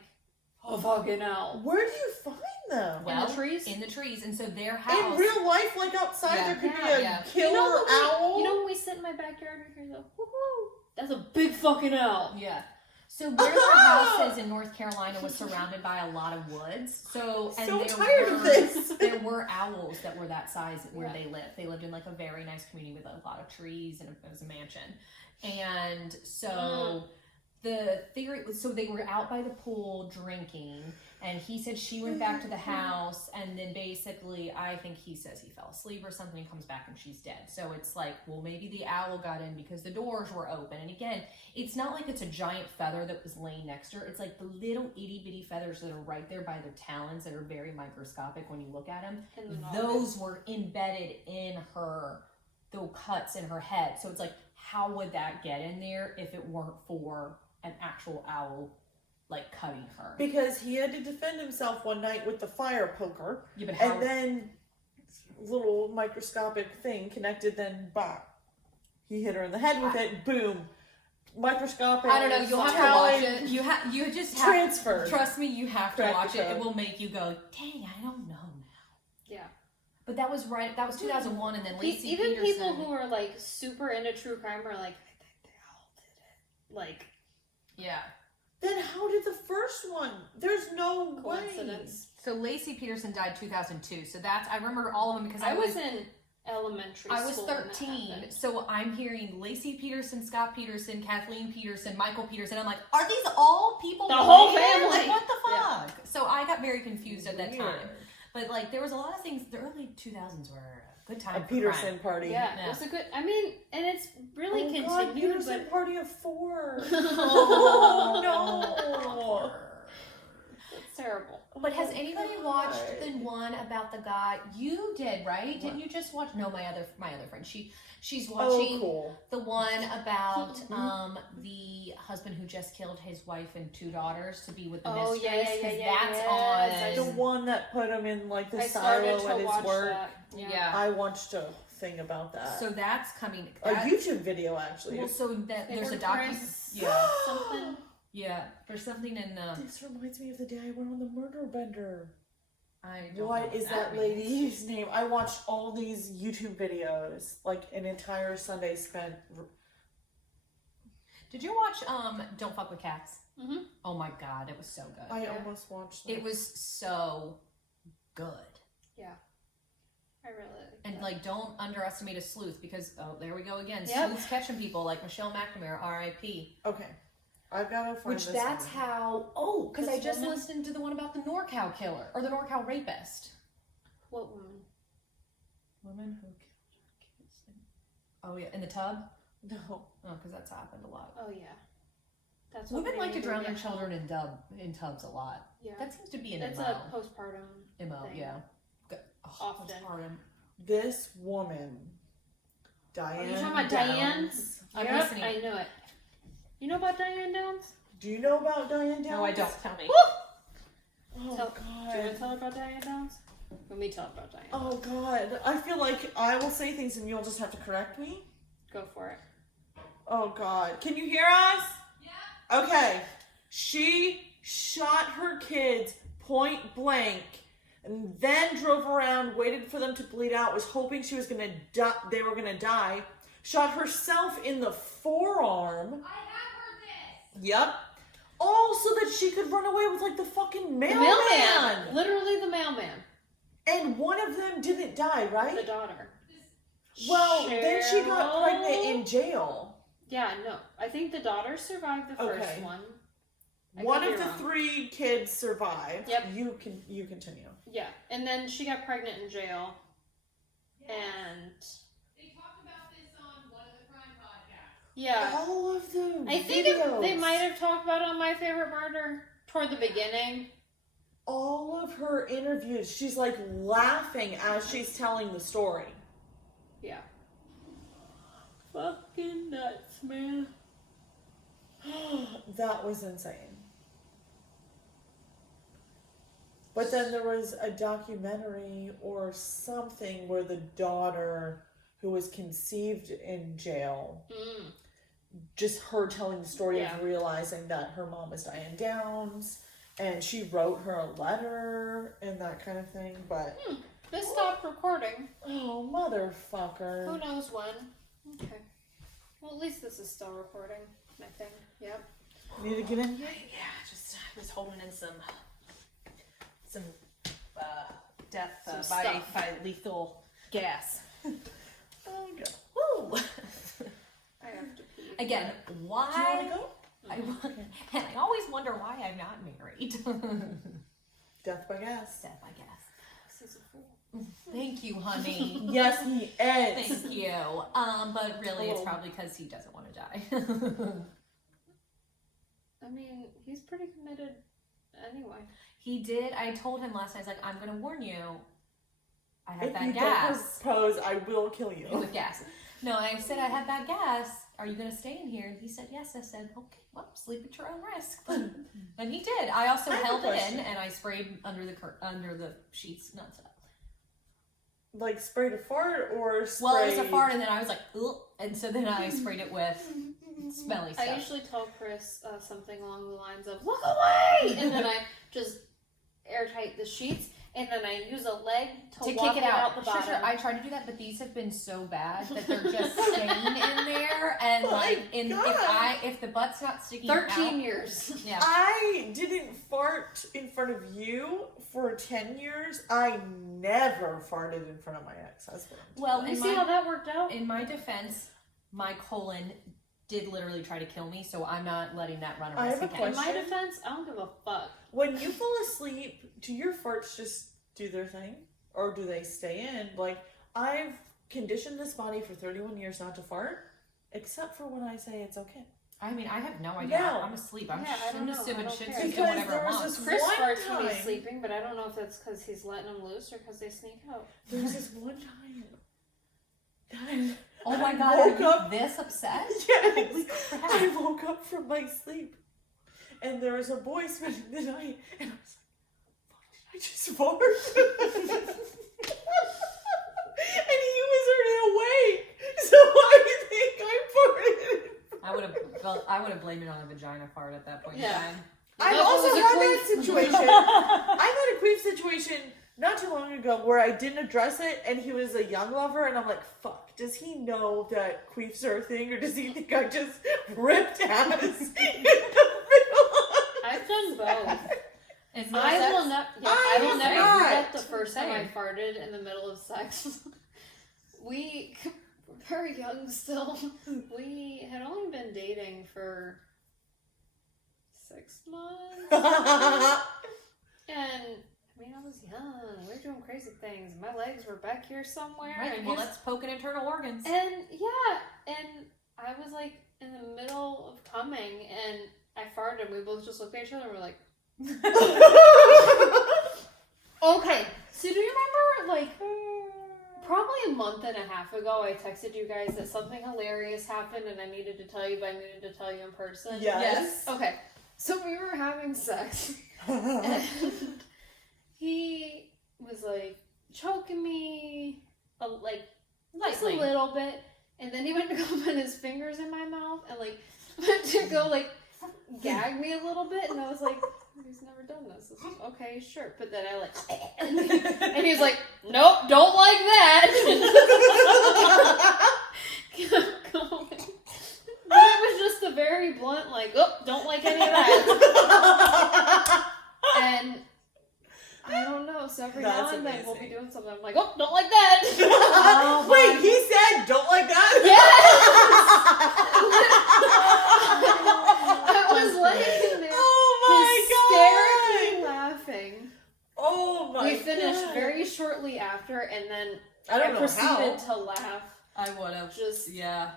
a fucking owl. Where do you find them? well, in the trees? in the trees, and so their house. In real life, like outside, Yeah. there could Yeah, be a yeah. killer owl? You know when we sit in my backyard and hear the woohoo? That's a big fucking owl. Yeah. So where their house is in North Carolina was surrounded by a lot of woods. So and So there tired were, of this. There were owls that were that size where Yeah. they lived. They lived in like a very nice community with a lot of trees, and it was a mansion. And so the theory was, so they were out by the pool drinking, and he said she went back to the house, and then basically I think he says he fell asleep or something, and comes back and she's dead. So it's like, well, maybe the owl got in because the doors were open. And again, it's not like it's a giant feather that was laying next to her. It's like the little itty bitty feathers that are right there by the talons that are very microscopic when you look at them. In the Those were embedded in her, the cuts in her head. So it's like, how would that get in there if it weren't for an actual owl like cutting her? Because he had to defend himself one night with the fire poker, Yeah, but how? and then little microscopic thing connected, then bop. He hit her in the head with it, boom. Microscopic. I don't know. You'll have to talent watch it. You just have Transfer. Trust me, you have to Crack watch the it. It code. will make you go, dang, I don't know now. Yeah. But that was right. That was 2001, and then Lacey Even Peterson. people who are like super into true crime are like, I think the owl did it. Like yeah. Then how did the first one? There's no coincidence. way. So Lacey Peterson died 2002. So that's, I remember all of them because I was in elementary I was school when that 13. happened. So I'm hearing Lacey Peterson, Scott Peterson, Kathleen Peterson, Michael Peterson. I'm like, are these all people? The whole related? family. Like, what the Yeah. fuck? So I got very confused at that time. Weird. But like, there was a lot of things. The early 2000s were a good time. A for Peterson party. Yeah, Yeah. it was a good. I mean, and it's really Oh continued, God, Peterson but party of 4. Oh, no. it's terrible. But has Oh, anybody God. watched the one about the guy? You did, right? Didn't you just watch? No, my other friend. She's watching Oh, cool. the one about Mhm. the husband who just killed his wife and 2 daughters to be with the Oh, mistress. yeah, yeah, 'cause yeah, yeah, that's yes, The on. one that put him in like the I started silo to at his watch work. that. Yeah. I watched a thing about that. So that's coming. a that- YouTube video actually. Well, so that They there's were a docu. Chris Yeah, something. yeah. There's something in. This reminds me of the day I went on the murder bender. I don't know What is that means. lady's name? I watched all these YouTube videos, like an entire Sunday spent. Did you watch Don't Fuck with Cats? Mhm. Oh my god, it was so good. I Yeah. almost watched. It That. was so good. I really like And that. like, don't underestimate a sleuth because there we go again. Yep. Sleuths catching people like Michelle McNamara, R.I.P. Okay, I've got to find Which this that's one. how. Oh, because I This just woman? listened to the one about the NorCal killer or the NorCal rapist. What woman? Woman who killed her kids. Oh yeah, in the tub. No, Oh, because that's happened a lot. Oh yeah. That's what Women made like to me drown their get children in tubs a lot. Yeah. That seems to be an That's MO. a postpartum. MO, thing. yeah. Oh, Often. postpartum. this woman, Diane. Are you talking about Diane? Downs. I'm Yep, listening. I knew it. You know about Diane Downs? Do you know about Diane Downs? No, I don't. Tell me. Oh Tell- Do you want to God. tell about Diane Downs? Let me tell about Diane. Oh God. I feel like I will say things and you'll just have to correct me. Go for it. Oh God. Can you hear us? Yeah. Okay. She shot her kids point blank and then drove around, waited for them to bleed out, was hoping she was gonna die, they were gonna die, shot herself in the forearm. I have heard this. Yep. All so that she could run away with like the fucking The mailman. mailman. Literally the mailman. And one of them didn't die, right? The daughter. Well, then she got Cheryl? pregnant in jail. Yeah, no. I think the daughter survived the first Okay. one. I One could of be the wrong. 3 kids survived. Yep. You continue. Yeah. And then she got pregnant in jail. And They talked about this on one of the crime podcasts. yeah. All of them. I think they might have talked about it on My Favorite Murder toward the beginning. All of her interviews, she's like laughing as she's telling the story. Yeah. Fucking nuts, man. That was insane. But then there was a documentary or something where the daughter who was conceived in jail, Mm. just her telling the story Yeah. of realizing that her mom was Diane Downs and she wrote her a letter and that kind of thing. But This stopped recording. oh, motherfucker. Who knows when? Okay. Well, at least this is still recording. I think. Yep. Need to get in? Yeah, just I was holding in some death Some by stuff. lethal gas. Oh, God. Woo! I have to pee. Again, Do you why? want to go? And I always wonder why I'm not married. Death by gas. Steph, I guess. This is a fool. Thank you, honey. Yes, he is. Thank you. But really, it's Oh. probably because he doesn't want to die. I mean, he's pretty committed anyway. He did. I told him last night, I was like, I'm going to warn you. I have If bad you gas. don't propose, I will kill you. With gas. No, I said, I have bad gas. Are you going to stay in here? And he said, yes. I said, okay, well, sleep at your own risk. And he did. I also I have a held it question. in and I sprayed under the sheets nonstop. Like sprayed a fart or sprayed... Well, it was a fart, and then I was like, ugh, and so then I sprayed it with smelly stuff. I usually tell Chris something along the lines of "look away," and then I just airtight the sheets, and then I use a leg to To walk kick it out. the Sure, bottom. sure. I tried to do that, but these have been so bad that they're just staying in there. And Oh my like, God. if the butt's not sticking 13 out, years. yeah. I didn't fart in front of you for 10 years. I never farted in front of my ex-husband. Well, You see how that worked out? in my defense, my colon did literally try to kill me, so I'm not letting that run a I risk have a again. In my question. defense, I don't give a fuck. When you fall asleep, do your farts just do their thing? Or do they stay in? Like, I've conditioned this body for 31 years not to fart, except for when I say it's okay. I mean, I have no idea. No. I'm asleep. I'm Yeah, I don't know. I assuming don't shit's care. just Because doing whatever there it was wants. this Chris one farts when he's time- sleeping, but I don't know if that's because he's letting them loose or because they sneak out. There was this one time that Oh my I god, woke are you up. this upset? Yes, Holy crap. I woke up from my sleep, and there was a boy spending the night, and I was like, "Fuck, did I just fart?" And he was already awake, so I think I farted. I would have blamed it on a vagina fart at that point Yeah. in time. I've That also was a had queef. that situation. I've had a queef situation not too long ago where I didn't address it, and he was a young lover, and I'm like, fuck, does he know that queefs are a thing, or does he think I just ripped ass in the middle of I've done both. It's I sex. will not. Yeah, I I will was never not. forget the first time I Same. farted in the middle of sex. We were very young still. We had only been dating for 6 months, and I mean I was young. We were doing crazy things. My legs were back here somewhere, Right, and well, he was- let's poke at internal organs. and yeah, and I was like in the middle of coming, and I farted. And we both just looked at each other and we're like, okay. So do you remember, like, probably a month and a half ago, I texted you guys that something hilarious happened and I needed to tell you, but I needed to tell you in person? Yes. Okay. So we were having sex, and he was, like, choking me, just a Lightly. little bit, and then he went to go put his fingers in my mouth and, like, went to go, like, gag me a little bit, and I was like, he's never done this. Okay, sure. But then I, like, and he's like, nope, don't like that. Kept going. But it was just a very blunt, like, oh, don't like any of that. And I don't know, so every That's now and then we'll be amazing. doing something, I'm like, oh, don't like that. Oh, Wait, my- he said, "Don't like that." I was laying there Oh hysterically laughing. Oh my We finished God. very shortly after, and then I don't know proceeded how. to laugh. I would have. Just, Yeah.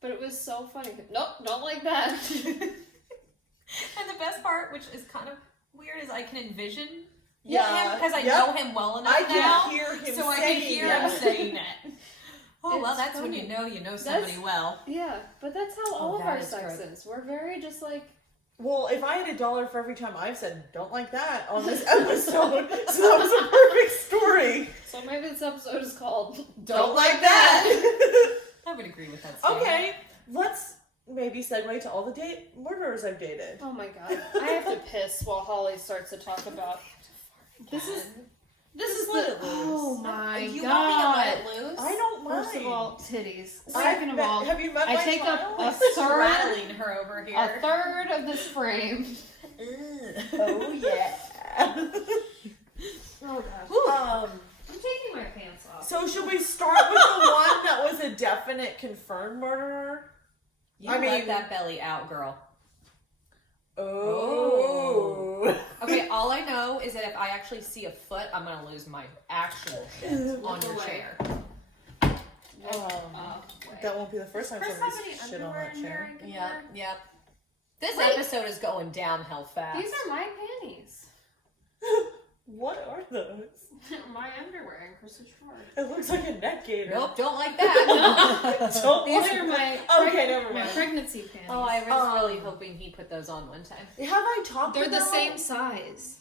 but it was so funny. Nope, don't like that. And the best part, which is kind of weird, is I can envision Yeah, him because I yep. know him well enough I now. can hear him So I saying can hear it. him saying it. Oh, well, It's that's when funny. you know somebody That's- well. Yeah, but that's how Oh, all of that our is sex good. is. We're very just like, Well, if I had $1 for every time I've said "don't like that" on this episode, so that was a perfect story. so maybe this episode is called Don't like that. I would agree with that statement. Okay, let's maybe segue to all the murderers I've dated. Oh my god. I have to piss while Holly starts to talk about. This is Just the. let it loose. Oh my you god. want me to let it loose? I don't mind. First of all, titties. I've Second of met- all, have you met I my take child? up a third, rattling her over here. a third of this frame. Oh yeah. Oh gosh. um. I'm taking my pants off. So should we start with the one that was a definite confirmed murderer? You I let mean- that belly out, girl. Oh. Okay, all I know is that if I actually see a foot, I'm gonna lose my actual shit on your away. chair. That won't be the first time Chris have somebody's any shit on underwear that in here? chair. I can Yep, wear? yep. This Wait. episode is going downhill fast. These are my panties. What are those? My underwear and Chris's shorts. It looks like a neck gaiter. Nope, don't like that. Don't These like are my Okay, never my mind. pregnancy panties. Oh, I was really hoping he put those on one time. Have I talked They're about the same size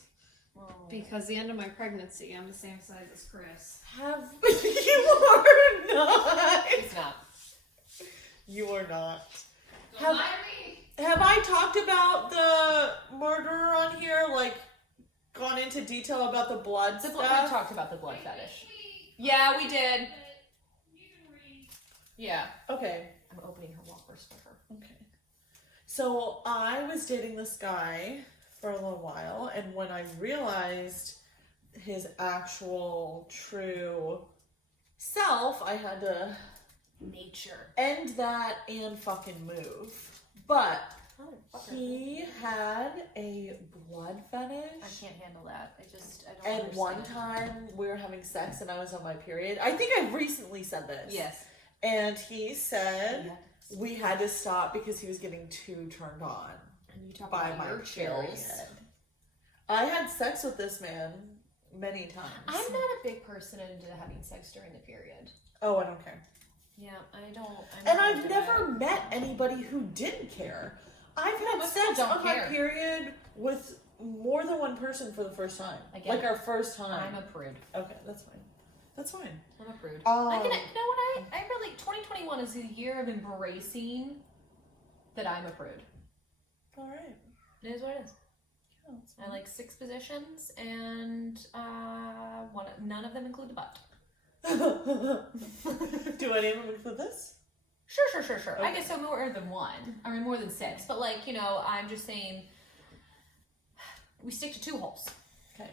Oh. because the end of my pregnancy, I'm the same size as Chris. Have you are not. He's not. You are not. Don't Have- lie to me. Have I talked about the murderer on here? Like, gone into into detail about the blood We stuff? talked about the blood fetish. Yeah, we did. Yeah. Okay. I'm opening her Whoppers for her. Okay. So I was dating this guy for a little while, and when I realized his actual true self, I had to Nature. end that and fucking move. But Oh, he had a blood fetish. I can't handle that. I don't And understand. one time we were having sex and I was on my period. I think I recently said this. Yes. And he said Yes. we had to stop because he was getting too turned on And you talk by about my your period. chills. I had sex with this man many times. I'm not a big person into having sex during the period. Oh, I don't care. Yeah, I don't. And I've never met anybody who didn't care. I've had most sex people don't on my care. period with more than one person for the first time. Again, Like our first time. I'm a prude. Okay, that's fine. That's fine. I'm a prude. Um, I can, you know what? I really 2021 is the year of embracing that I'm a prude. All right. It is what it is. Yeah, that's I fine. like 6 positions, and none of them include the butt. Do any of them include this? Sure. I Okay. guess so more than 1. I mean, more than 6. But like, I'm just saying, we stick to 2 holes, Okay,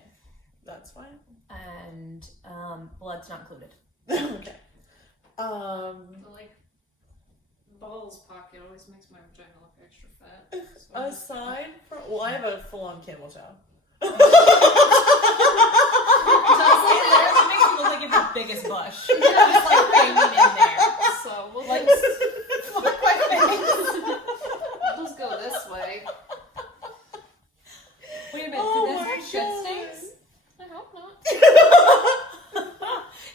that's fine. and blood's not included. Okay. Like, balls pocket always makes my vagina look extra fat. So Aside from, well, I have a full-on camel toe. It makes you look like you have the biggest bush. Just like hanging in there. So we'll Like, just, fuck my face. we'll just go this way. Wait a minute, Oh did my this have shit God. stains? I hope not.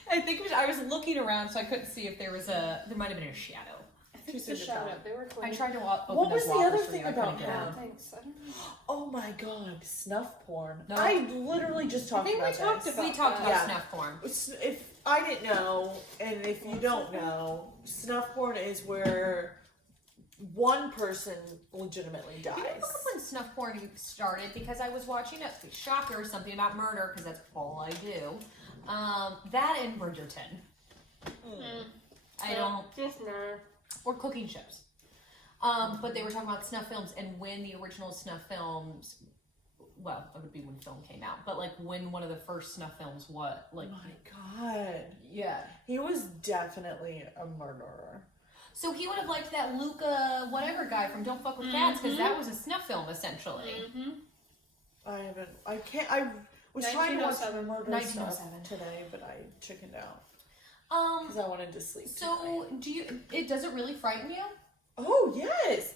I think I was looking around, so I couldn't see if there might have been a shadow. I think She's it's a in the shadow. top. They were clean. I tried to open What those was the Whoppers other for thing you. I about couldn't get him? it. Thanks. I don't know. Oh my god, snuff porn. No. I literally just talked think we about talked this. about We talked about Yeah. snuff porn. If I didn't know, and if you don't know, snuff porn is where one person legitimately dies. You remember when snuff porn started? Because I was watching a shocker, something about murder, because that's all I do. That and Bridgerton. I don't. Just no. Or cooking shows. But they were talking about snuff films, and when the original snuff films, well, that would be when film came out, but like when one of the first snuff films, what, like, Oh my god. yeah. He was definitely a murderer. So he would have liked that Luca whatever guy from Don't Fuck with Cats, because that was a snuff film essentially. Mm-hmm. I was trying to watch 1907. murder 1907. stuff today, but I chickened out. Um. Because I wanted to sleep So tonight. does it really frighten you? Oh, yes!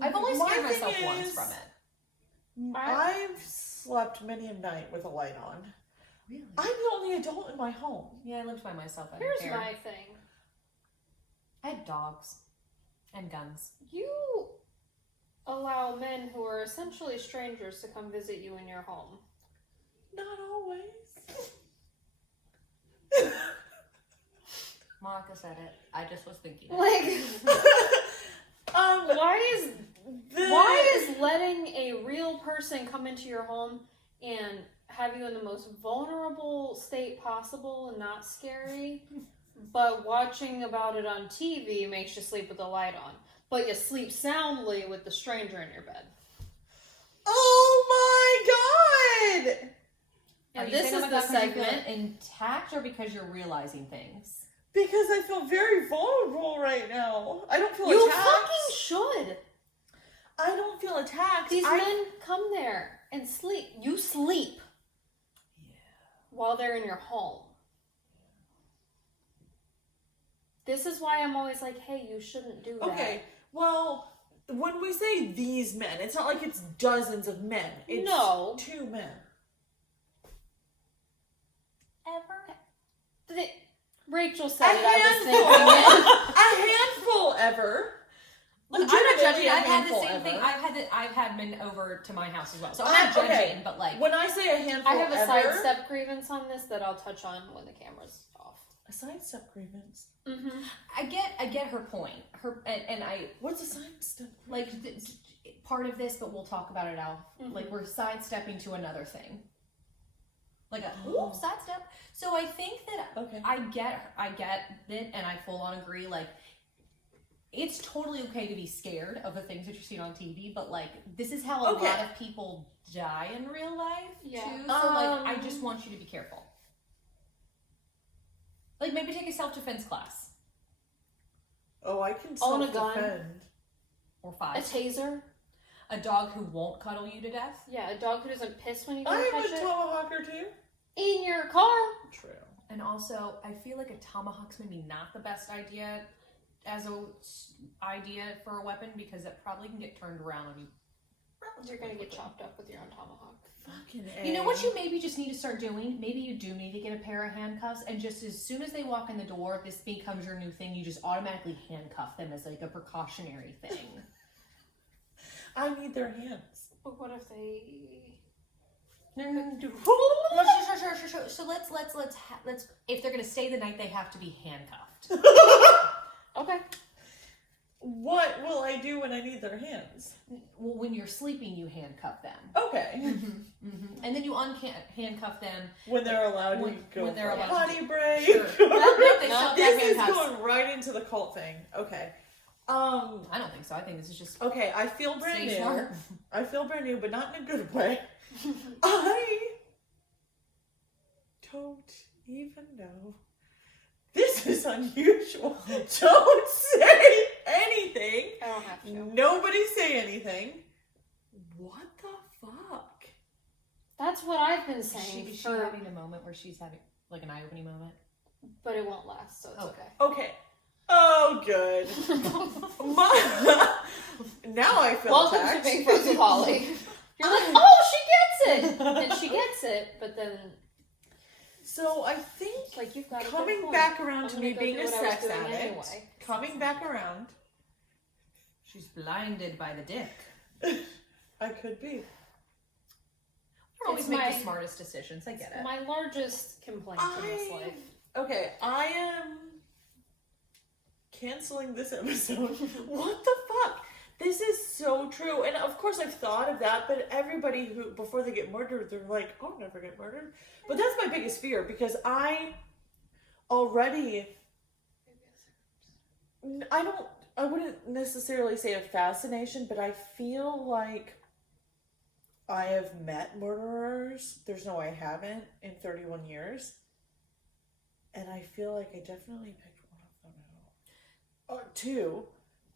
I've only My scared thing myself once is, from it. I've slept many a night with a light on. Really? I'm the only adult in my home. Yeah, I lived by myself. I Here's didn't care. my thing. I had dogs and guns. You allow men who are essentially strangers to come visit you in your home. Not always. Monica said it. I just was thinking it. Like, why is letting a real person come into your home and have you in the most vulnerable state possible and not scary, but watching about it on TV makes you sleep with the light on, but you sleep soundly with the stranger in your bed? Oh my god! Are And you this saying is that the because you feel segment. intact, or because you're realizing things? Because I feel very vulnerable right now. I don't feel You attacked. fucking should. I don't feel attacked. These men come there and sleep. You sleep while they're in your home. This is why I'm always like, hey, you shouldn't do that. Okay, well, when we say these men, it's not like it's dozens of men. It's No. 2 men. Ever? Rachel A said it. I was handful. thinking A handful ever. Look, I'm not Legitimately judging. a I've had the handful same thing. ever. I've had men over to my house as well, so I'm not judging. Okay. But like, When I say a handful I have a ever, sidestep grievance on this that I'll touch on when the camera's off. a sidestep grievance. Mm-hmm. I get her point. And I What's a sidestep? like part of this, but we'll talk about it now. Mhm. Like we're sidestepping to another thing. like a oops sidestep. So I think that Okay. I get it, and I full on agree. Like, it's totally okay to be scared of the things that you see on TV, but like, this is how a Okay. lot of people die in real life Yeah. too. So like, I just want you to be careful. Like, maybe take a self-defense class Oh, I can Own a gun. self-defend. or A 5. taser. A dog who won't cuddle you to death. Yeah, a dog who doesn't piss when you I go have touch a it. tomahawker too. In your car. True. And also, I feel like a tomahawk's maybe not the best idea as a idea for a weapon because it probably can get turned around on you. You're gonna get chopped up with your own tomahawk. Fucking You know what you maybe just need to start doing? Maybe you do need to get a pair of handcuffs, and just as soon as they walk in the door, this becomes your new thing. You just automatically handcuff them as like a precautionary thing. I need their hands. But what if they? Sure. So let's if they're gonna stay the night, they have to be handcuffed. Okay. What will I do when I need their hands? Well, when you're sleeping, you handcuff them. Okay. And then you handcuff them. When they're allowed When- to go when they're for a allowed to potty break. Sure. Nope, they still This have is handcuffs. going right into the cult thing. Okay. I don't think so. I think this is just Okay, I feel brand stay new. smart. I feel brand new, but not in a good way. I don't even know. This is unusual. Don't say anything. I don't have to. Nobody say anything. What the fuck? That's what I've been saying Is she for, having a moment where she's having like an eye-opening moment? but it won't last, so it's Okay. Okay. Oh, good. Now I feel Welcome attacked. to Big Friends with Holly. You're like, oh, she gets it, and she gets it, but then So I think it's like you've got a good coming point. back around I'm to gonna me go being do a what I was sex doing addict, anyway. coming back around, She's blinded by the dick. I could be. I don't always It's make my- the smartest decisions. I get it. My largest complaint in this life. Okay, I am canceling this episode. What the fuck? This is so true. And of course I've thought of that, but everybody who, before they get murdered, they're like, I'll never get murdered. But that's my biggest fear because I already, I wouldn't necessarily say a fascination, but I feel like I have met murderers. There's no way I haven't in 31 years. And I feel like I definitely picked one of them out. Or two.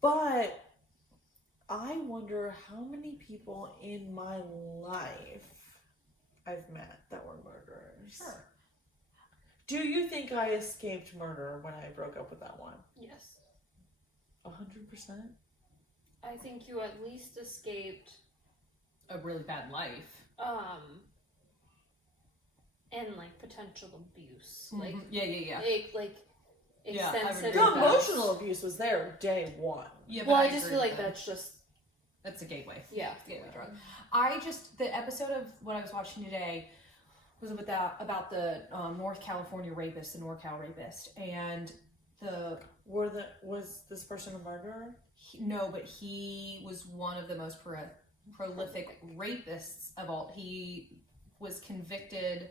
But I wonder how many people in my life I've met that were murderers. Sure. Do you think I escaped murder when I broke up with that one? Yes. 100%? I think you at least escaped A really bad life. and like potential abuse. Like Yeah. like Yeah, I extensive would The agree with abuse. that. emotional abuse was there day one. Yeah, Well, but I just agree feel with like that. that's just That's a gateway. yeah. Gateway drug. I just the episode of what I was watching today was about the North California rapist, the NorCal rapist, and Was this person a murderer? but he was one of the most prolific rapists of all. He was convicted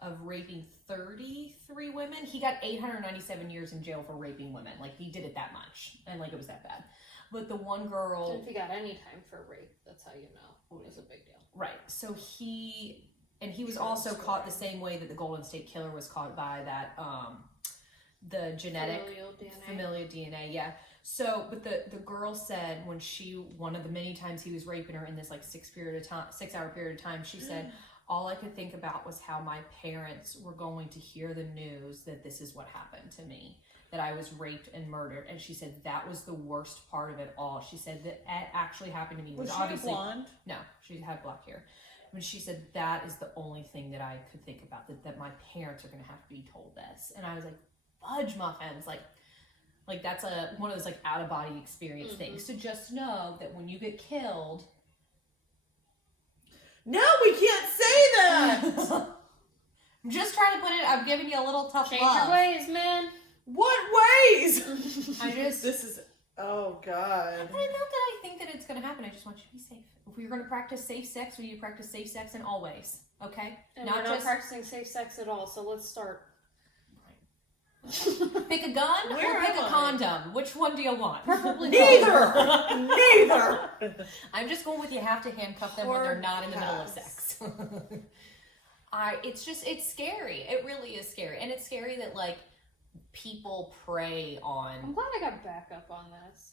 of raping 33 women. He got 897 years in jail for raping women. Like, he did it that much, and like it was that bad. But the one girl, If you got any time for rape, that's how you know it was a big deal. right? So he was also caught the same way that the Golden State Killer was caught by that the genetic familial DNA, yeah. So, but the girl said when one of the many times he was raping her in this like 6 hour period of time, she said, all I could think about was how my parents were going to hear the news that this is what happened to me, that I was raped and murdered. And she said that was the worst part of it all. She said that it actually happened to me. Was she obviously blonde? No, she had black hair. When she said that is the only thing that I could think about, that my parents are going to have to be told this. And I was like, fudge muffins, like that's one of those like out of body experience things. To just know that when you get killed, No, we can't say that! I'm just trying to put it. I'm giving you a little tough Change love. your ways, man. What ways? I just This is, oh God. I don't know that I think that it's going to happen. I just want you to be safe. If you're going to practice safe sex, we need to practice safe sex in all ways. Okay? And we're not practicing safe sex at all, so let's start. Pick a gun Where or pick am a I? condom. Which one do you want? Preferably Neither! both. Neither! I'm just going with you have to handcuff them when they're not in the middle of sex. It's scary. It really is scary. And it's scary that, like, people prey I'm on. glad I got back up on this.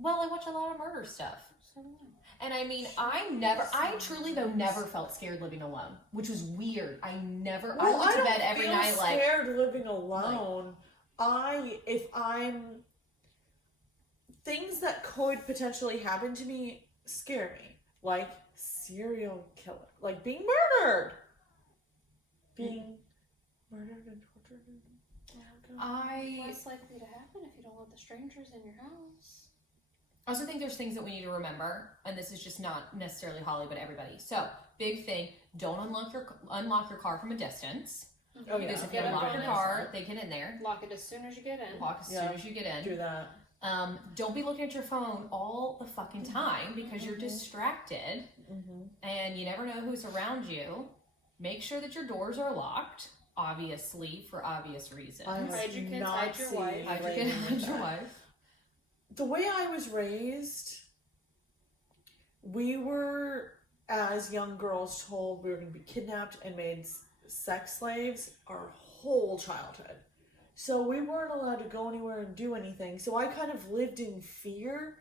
Well, I watch a lot of murder stuff. So, And I mean, I truly, though, never felt scared living alone, which was weird. I Well, went to I bed don't every feel night like, scared living alone. Things that could potentially happen to me scare me, like serial killer, like being murdered, being murdered and tortured. Oh my God. less likely to happen if you don't let the strangers in your house. I also think there's things that we need to remember, and this is just not necessarily Holly, but everybody. So, big thing, don't unlock your car from a distance. Oh, yeah. Because if you Get up unlock on your it. car, they get in there. Lock it as soon as you get in. Lock as soon as you get in. Do that. Don't be looking at your phone all the fucking time because you're distracted and you never know who's around you. Make sure that your doors are locked, obviously, for obvious reasons. Hide your kids, hide your wife. Hide your kid, hide your wife. The way I was raised, we were, as young girls, told we were going to be kidnapped and made sex slaves our whole childhood. So we weren't allowed to go anywhere and do anything. So I kind of lived in fear,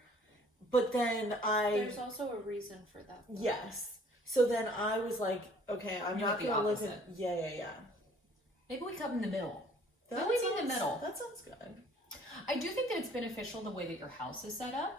but then There's also a reason for that. Yes. So then I was like, okay, I'm You're not like the going to live in... opposite. Yeah. Maybe we come in the middle. That Maybe in the sounds- middle. That sounds good. I do think that it's beneficial the way that your house is set up,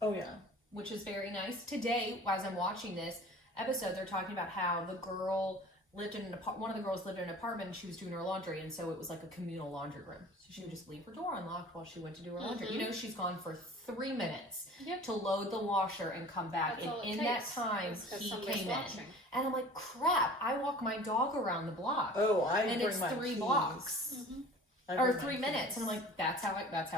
Oh, yeah. which is very nice. Today, as I'm watching this episode, they're talking about how the girl lived in one of the girls lived in an apartment and she was doing her laundry, and so it was like a communal laundry room. So she would just leave her door unlocked while she went to do her laundry. You know, she's gone for 3 minutes Yep. to load the washer and come back. That's all it And in that takes. time, It's 'cause he somebody's came watching. in. And I'm like, crap, I walk my dog around the block. Oh, I And bring it's my 3 keys. blocks. I Or bring my 3 minutes. keys. And I'm like, that's how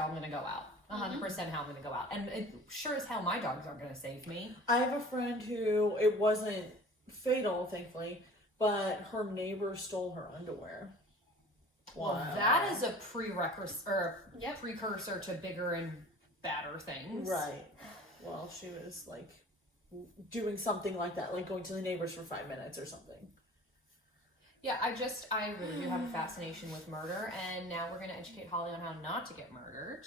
I'm going to go out. 100% how I'm going to go out. And it, sure as hell, my dogs aren't going to save me. I have a friend who, it wasn't fatal, thankfully, but her neighbor stole her underwear. Well, Wow. that is a prerequisite or Yep. precursor to bigger and badder things. Right. Well, she was like doing something like that, like going to the neighbors for 5 minutes or something. Yeah, I really do have a fascination with murder, and now we're going to educate Holly on how not to get murdered.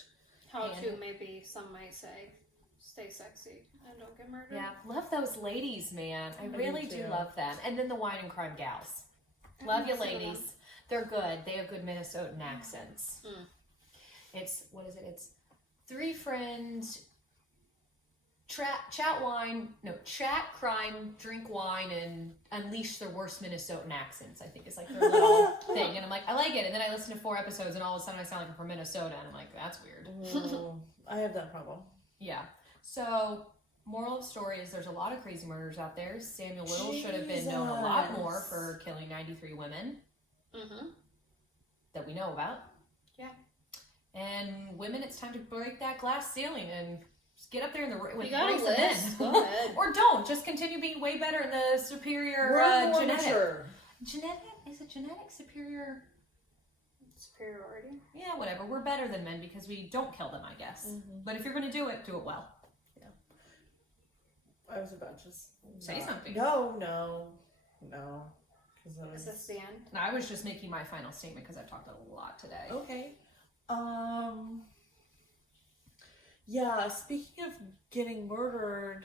How And- to, maybe some might say, stay sexy and don't get murdered. Yeah, love those ladies, man. I do really do too. love them. And then the wine and crime gals. Love you, Some of them. ladies. They're good. They have good Minnesotan accents. Mm. It's, what is it? It's 3 friends, chat, crime, drink wine, and unleash their worst Minnesotan accents, I think is like their little thing. And I'm like, I like it. And then I listen to 4 episodes and all of a sudden I sound like I'm from Minnesota. And I'm like, that's weird. Oh, I have that problem. Yeah. So, moral of the story is there's a lot of crazy murders out there. Samuel Little should have been known a lot Jesus. more for killing 93 women Mm-hmm. that we know about. Yeah. And women, it's time to break that glass ceiling and just get up there in the with You got a race of men. list? Go ahead. Or don't. Just continue being way better in the superior We're more genetic. mature. Is it genetic superior? Superiority. Yeah, whatever. We're better than men because we don't kill them, I guess. But if you're going to do it well. I was about to Say something. No. Because Is this the end? I was just making my final statement because I've talked a lot today. Okay. Yeah, speaking of getting murdered,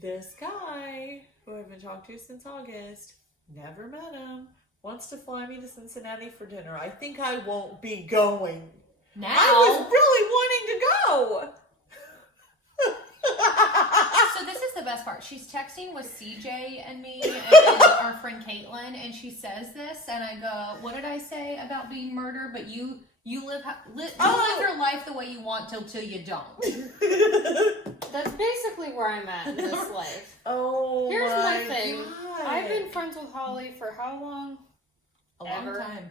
this guy who I've been talking to since August, never met him, wants to fly me to Cincinnati for dinner. I think I won't be going. Now, I was really wanting to go. so this is the best part. She's texting with CJ and me and our friend Caitlin, and she says this, and I go, "What did I say about being murdered? But you live your life the way you want till you don't." That's basically where I'm at in this life. Oh, Here's my my thing. God. I've been friends with Holly for how long? A long Ever. time.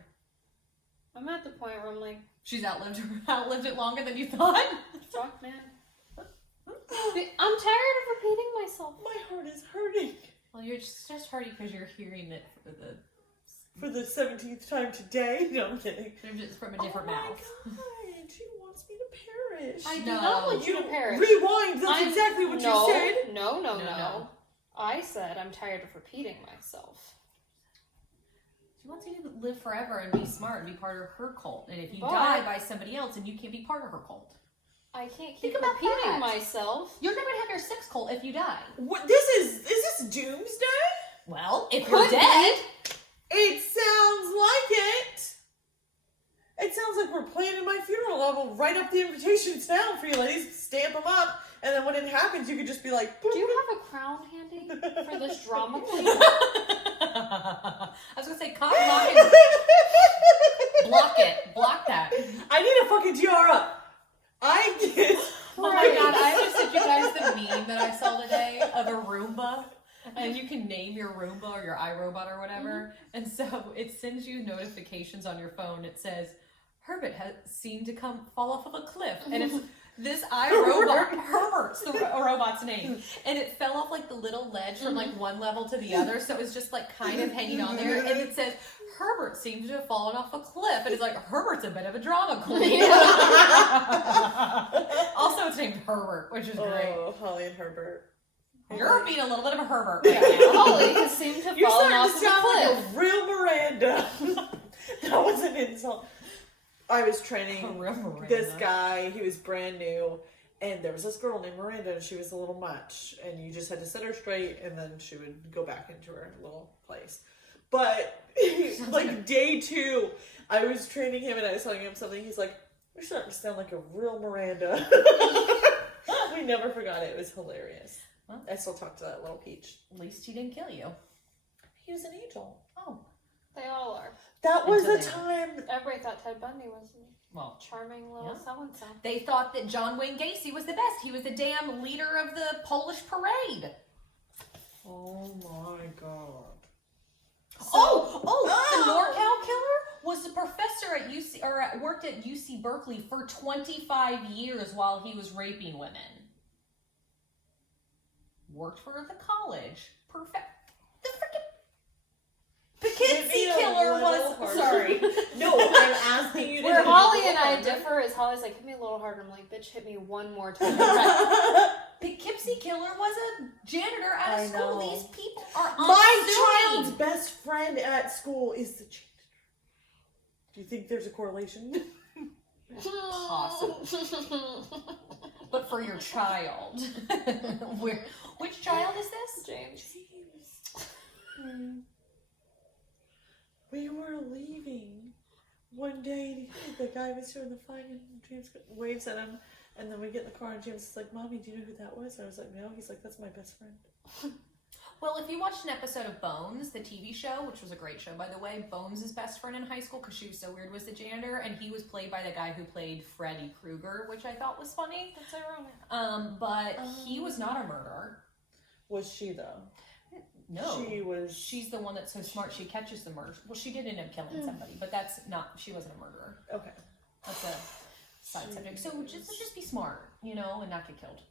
I'm at the point where I'm like, She's outlived it longer than you thought. fuck, man. I'm tired of repeating myself. My heart is hurting Well, you're just hurting because you're hearing it for the 17th time today. No, I'm kidding. just from a different oh mouth. My God, she wants me to perish. I do No. not want you to perish. Rewind. That's exactly what no, you said. No. I said I'm tired of repeating myself. She wants you to live forever and be smart and be part of her cult. And if you But- die by somebody else, then you can't be part of her cult. I can't Think keep about repeating that. myself. You're never gonna have your sex cult if you die. What? Is this doomsday? Well, if Could you're be. dead, It sounds like it. It sounds like we're planning my funeral. I will write up the invitations down for you ladies, stamp them up, and then when it happens, you could just be like, Do you have a crown handy for this drama queen? I was gonna say, block it, block that. I need a fucking tiara. I get. Oh my god, I just sent you guys the meme that I saw today of a Roomba. And you can name your Roomba or your iRobot or whatever. And so it sends you notifications on your phone. It says, Herbert has seemed to fall off of a cliff. And it's this iRobot, Herbert's the robot's name. And it fell off like the little ledge from like one level to the other. So it was just like kind of hanging on there. And it says, Herbert seems to have fallen off a cliff. And it's like, Herbert's a bit of a drama queen. Also, it's named Herbert, which is great. Oh, Holly and Herbert. You're being a little bit of a Herbert right now. Holly has seemed to You're fall starting off to of sound a like cliff. a real Miranda. That was an insult. I was training A real Miranda. this guy. He was brand new. And there was this girl named Miranda, and she was a little much. And you just had to set her straight, and then she would go back into her little place. But, like, day 2, I was training him, and I was telling him something. He's like, you're starting to sound like a real Miranda. We never forgot it. It was hilarious. Well, I still talk to that little peach. at least he didn't kill you. He was an angel. Oh. They all are. That was Until the they- time. Everybody thought Ted Bundy was a Well, charming little Yeah. so-and-so. they thought that John Wayne Gacy was the best. He was the damn leader of the Polish parade. Oh my god. The NorCal killer was a professor at UC worked at UC Berkeley for 25 years while he was raping women. Worked for the college. Perfect. The freaking Poughkeepsie killer was. Sorry. No, I'm asking you to. Where hit me Holly a and I little differ is Holly's like, hit me a little harder. I'm like, bitch, hit me one more time. harder. Poughkeepsie killer was a janitor at a I school. know. These people are My unassuming. child's best friend at school is the janitor. Do you think there's a correlation? Possible. But for your child. Which child is this? James. We were leaving one day. The guy was doing the flying, and James waves at him. And then we get in the car, and James is like, "Mommy, do you know who that was?" And I was like, "No." He's like, "That's my best friend." Well, if you watched an episode of Bones, the TV show, which was a great show, by the way, Bones' best friend in high school, because she was so weird, was the janitor, and he was played by the guy who played Freddy Krueger, which I thought was funny. That's ironic. But he was not a murderer. Was she though? No. She was. She's the one that's so smart she catches the murder. Well, she did end up killing somebody, but that's not, she wasn't a murderer. Okay. That's a side subject. So just be smart, you know, and not get killed.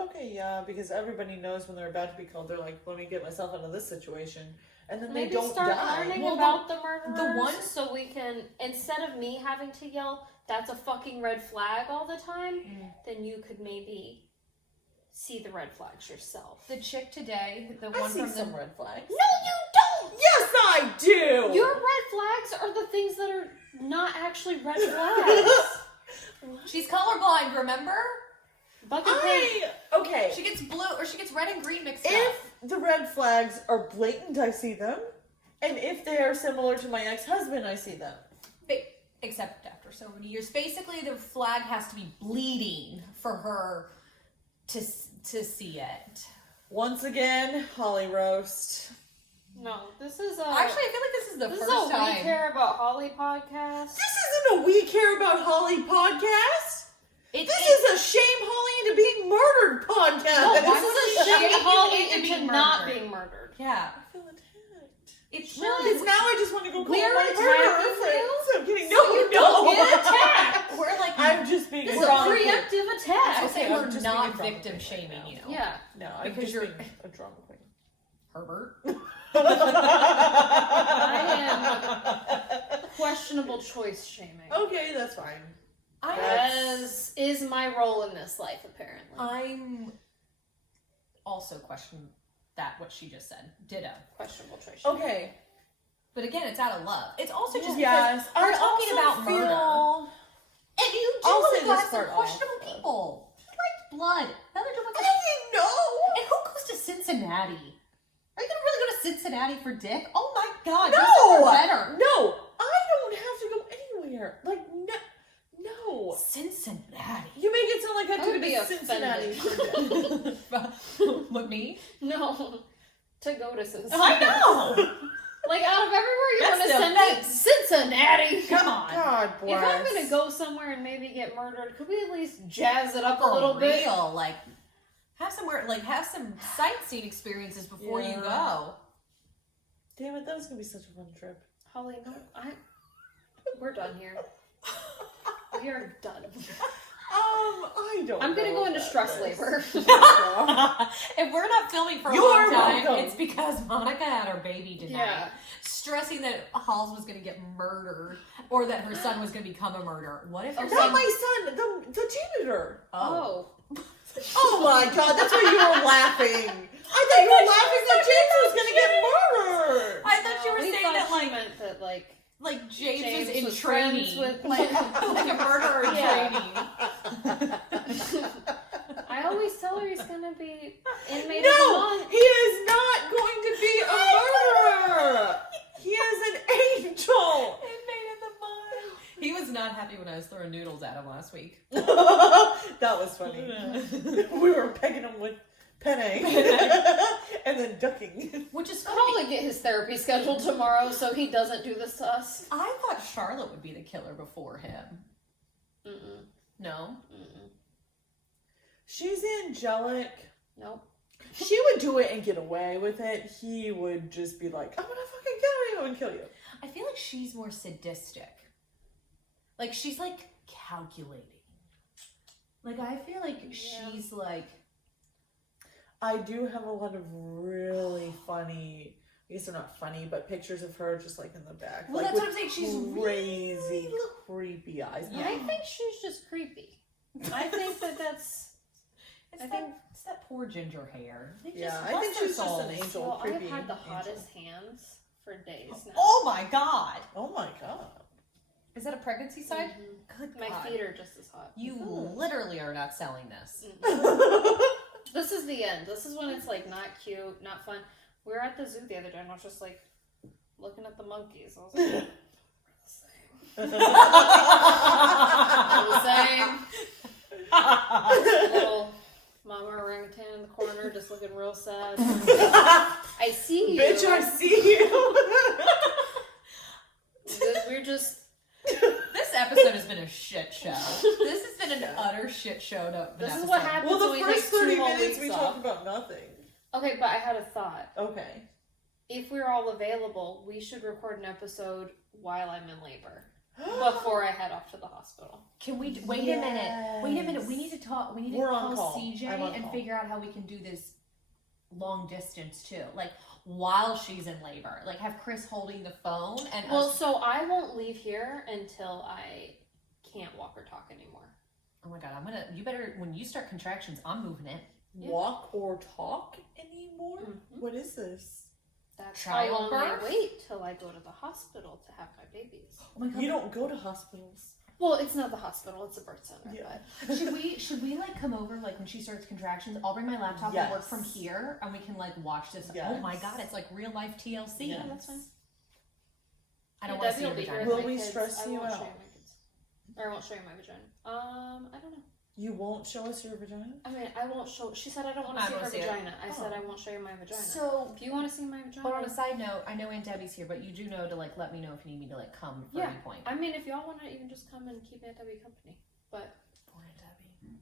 Okay, yeah, because everybody knows when they're about to be killed, they're like, let me get myself out of this situation. And then Maybe they don't start die. learning Well, about the murderers. the one- so we can, instead of me having to yell, that's a fucking red flag all the time, then you could maybe see the red flags yourself. The chick today, the I one see from some the... red flags. No, you don't! Yes, I do! Your red flags are the things that are not actually red flags. She's colorblind, remember? Bucket paint. Okay. She gets blue, or she gets red and green mixed up. If the red flags are blatant, I see them. And if they are similar to my ex-husband, I see them. Except after so many years. Basically, the flag has to be bleeding for her to see it. Once again, Holly roast. No, this is a... Actually, I feel like this is the this first is a time. We Care About Holly podcast. This isn't a We Care About Holly podcast. This is a shame Holly into being murdered podcast. No, why this would is you a shame shame Holly into into being not murdered? being murdered. Yeah. I feel attacked. It's Because now I just want to go call We're my murderer attacking friends. you? I'm kidding. So No, you no. don't get attacked. we're like, I'm just being This a is a drama queen. preemptive I attack. was saying I'm we're just not being a drama victim queen shaming, right you know. Yeah. No, I'm Because just you're- being a drama queen. Herbert. Questionable choice shaming. Okay, that's fine. As is my role in this life, apparently. I'm also questioning that what she just said. Ditto. Questionable choice shaming. Okay. But again, it's out of love. It's also just Yes, because we're talking about murder. And you I'll say do this got some part off, questionable but- people. He liked blood. Heather I Jones. didn't know. And who goes to Cincinnati? Are you gonna really go to Cincinnati for Dick? Oh my God! No, you're so better. no, I don't have to go anywhere. Like no. Cincinnati. You make it sound like I I could would have be been Cincinnati. offended. What, me? No. To go to Cincinnati. I know. Like, out of everywhere you That's want to the send me, offense. Cincinnati! Come on. God bless. If I'm gonna go somewhere and maybe get murdered, could we at least jazz it up For a little bit? real, like have somewhere, like have some sightseeing experiences before you Yeah. go. Damn it, that was gonna be such a fun trip. Holly, no, we're done here. We are done. I don't. I'm gonna know go into about stress this. labor. If we're not filming for a You're long time, welcome. it's because Monica had her baby tonight. Yeah. Stressing that Halls was going to get murdered or that her son was going to become a murderer. What if her Not son... my son, the janitor. Oh. Oh my God, that's why you were laughing. I thought you were laughing that James was gonna get murdered. I thought you were We saying thought that, she like meant that, like James was James in was training. friends with- like a murderer in Yeah. training. I always tell her he's gonna be inmate of the No, month. he is not going to be a murderer. He is an angel. Inmate of the month. He was not happy when I was throwing noodles at him last week. That was funny. We were pegging him with penne and then ducking. Which is I'll funny. probably get his therapy scheduled tomorrow so he doesn't do this to us. I thought Charlotte would be the killer before him. Mm-mm. No? Mm-mm. She's angelic. Nope. She would do it and get away with it. He would just be like, I'm gonna fucking kill you and kill you. I feel like she's more sadistic. Like, she's, like, calculating. Like, I feel like Yeah. she's, like... I do have a lot of really funny, I guess they're not funny, but pictures of her just like in the back. Well, like that's what with I'm saying. She's crazy, really... creepy eyes. Yeah. I think she's just creepy. I think that's. It's, I that, think- it's that poor ginger hair. They Yeah, just I bless think their she's just an souls. angel. Well, I've creepy had the angel. hottest hands for days now. Oh my god! Oh my God. Is that a pregnancy sign? Mhm. Good My god. feet are just as hot. You Mhm. literally are not selling this. Mhm. This is the end. This is when it's like not cute, not fun. We were at the zoo the other day and I was just like looking at the monkeys. I was like, we're the same. Little mama orangutan in the corner just looking real sad. I see you. Bitch, I see you. We're just. This episode has been a shit show. This has been an utter shit show. This is what happens Well, the when we first take 30 2 whole minutes weeks we off. talked about nothing. Okay, but I had a thought. Okay. If we're all available, we should record an episode while I'm in labor before I head off to the hospital. Can we wait a minute? Wait a minute. We need to talk. We need to We're on call call. CJ I'm on and call. figure out how we can do this long distance too. Like while she's in labor. Like have Chris holding the phone and Well, us. so I won't leave here until I can't walk or talk anymore. Oh my god! You better when you start contractions. I'm moving in. Yeah. Walk or talk anymore? Mhm. What is this? That's how long I Childbirth? wait till I go to the hospital to have my babies. Oh my god! You don't go to hospitals. Well, it's not the hospital; it's a birth center. Yeah. But Should we like come over like when she starts contractions? I'll bring my laptop and work Yes. from here, and we can like watch this. Yes. Oh my god! It's like real life TLC. Yes. that's fine. I don't Yeah, want to Debbie see your will be here vagina. with Will my we kids. stress I you won't out? show you my kids. Or I won't show you my vagina. I don't know. You won't show us your vagina? I mean, I won't show. She said I don't want I to see wanna her see it. vagina. I said Oh. I won't show you my vagina. So, if you want to see my vagina, but on a side note, I know Aunt Debbie's here, but you do know to like let me know if you need me to like come for Yeah. any point. I mean, if y'all want to even just come and keep Aunt Debbie company. But Poor Aunt Debbie.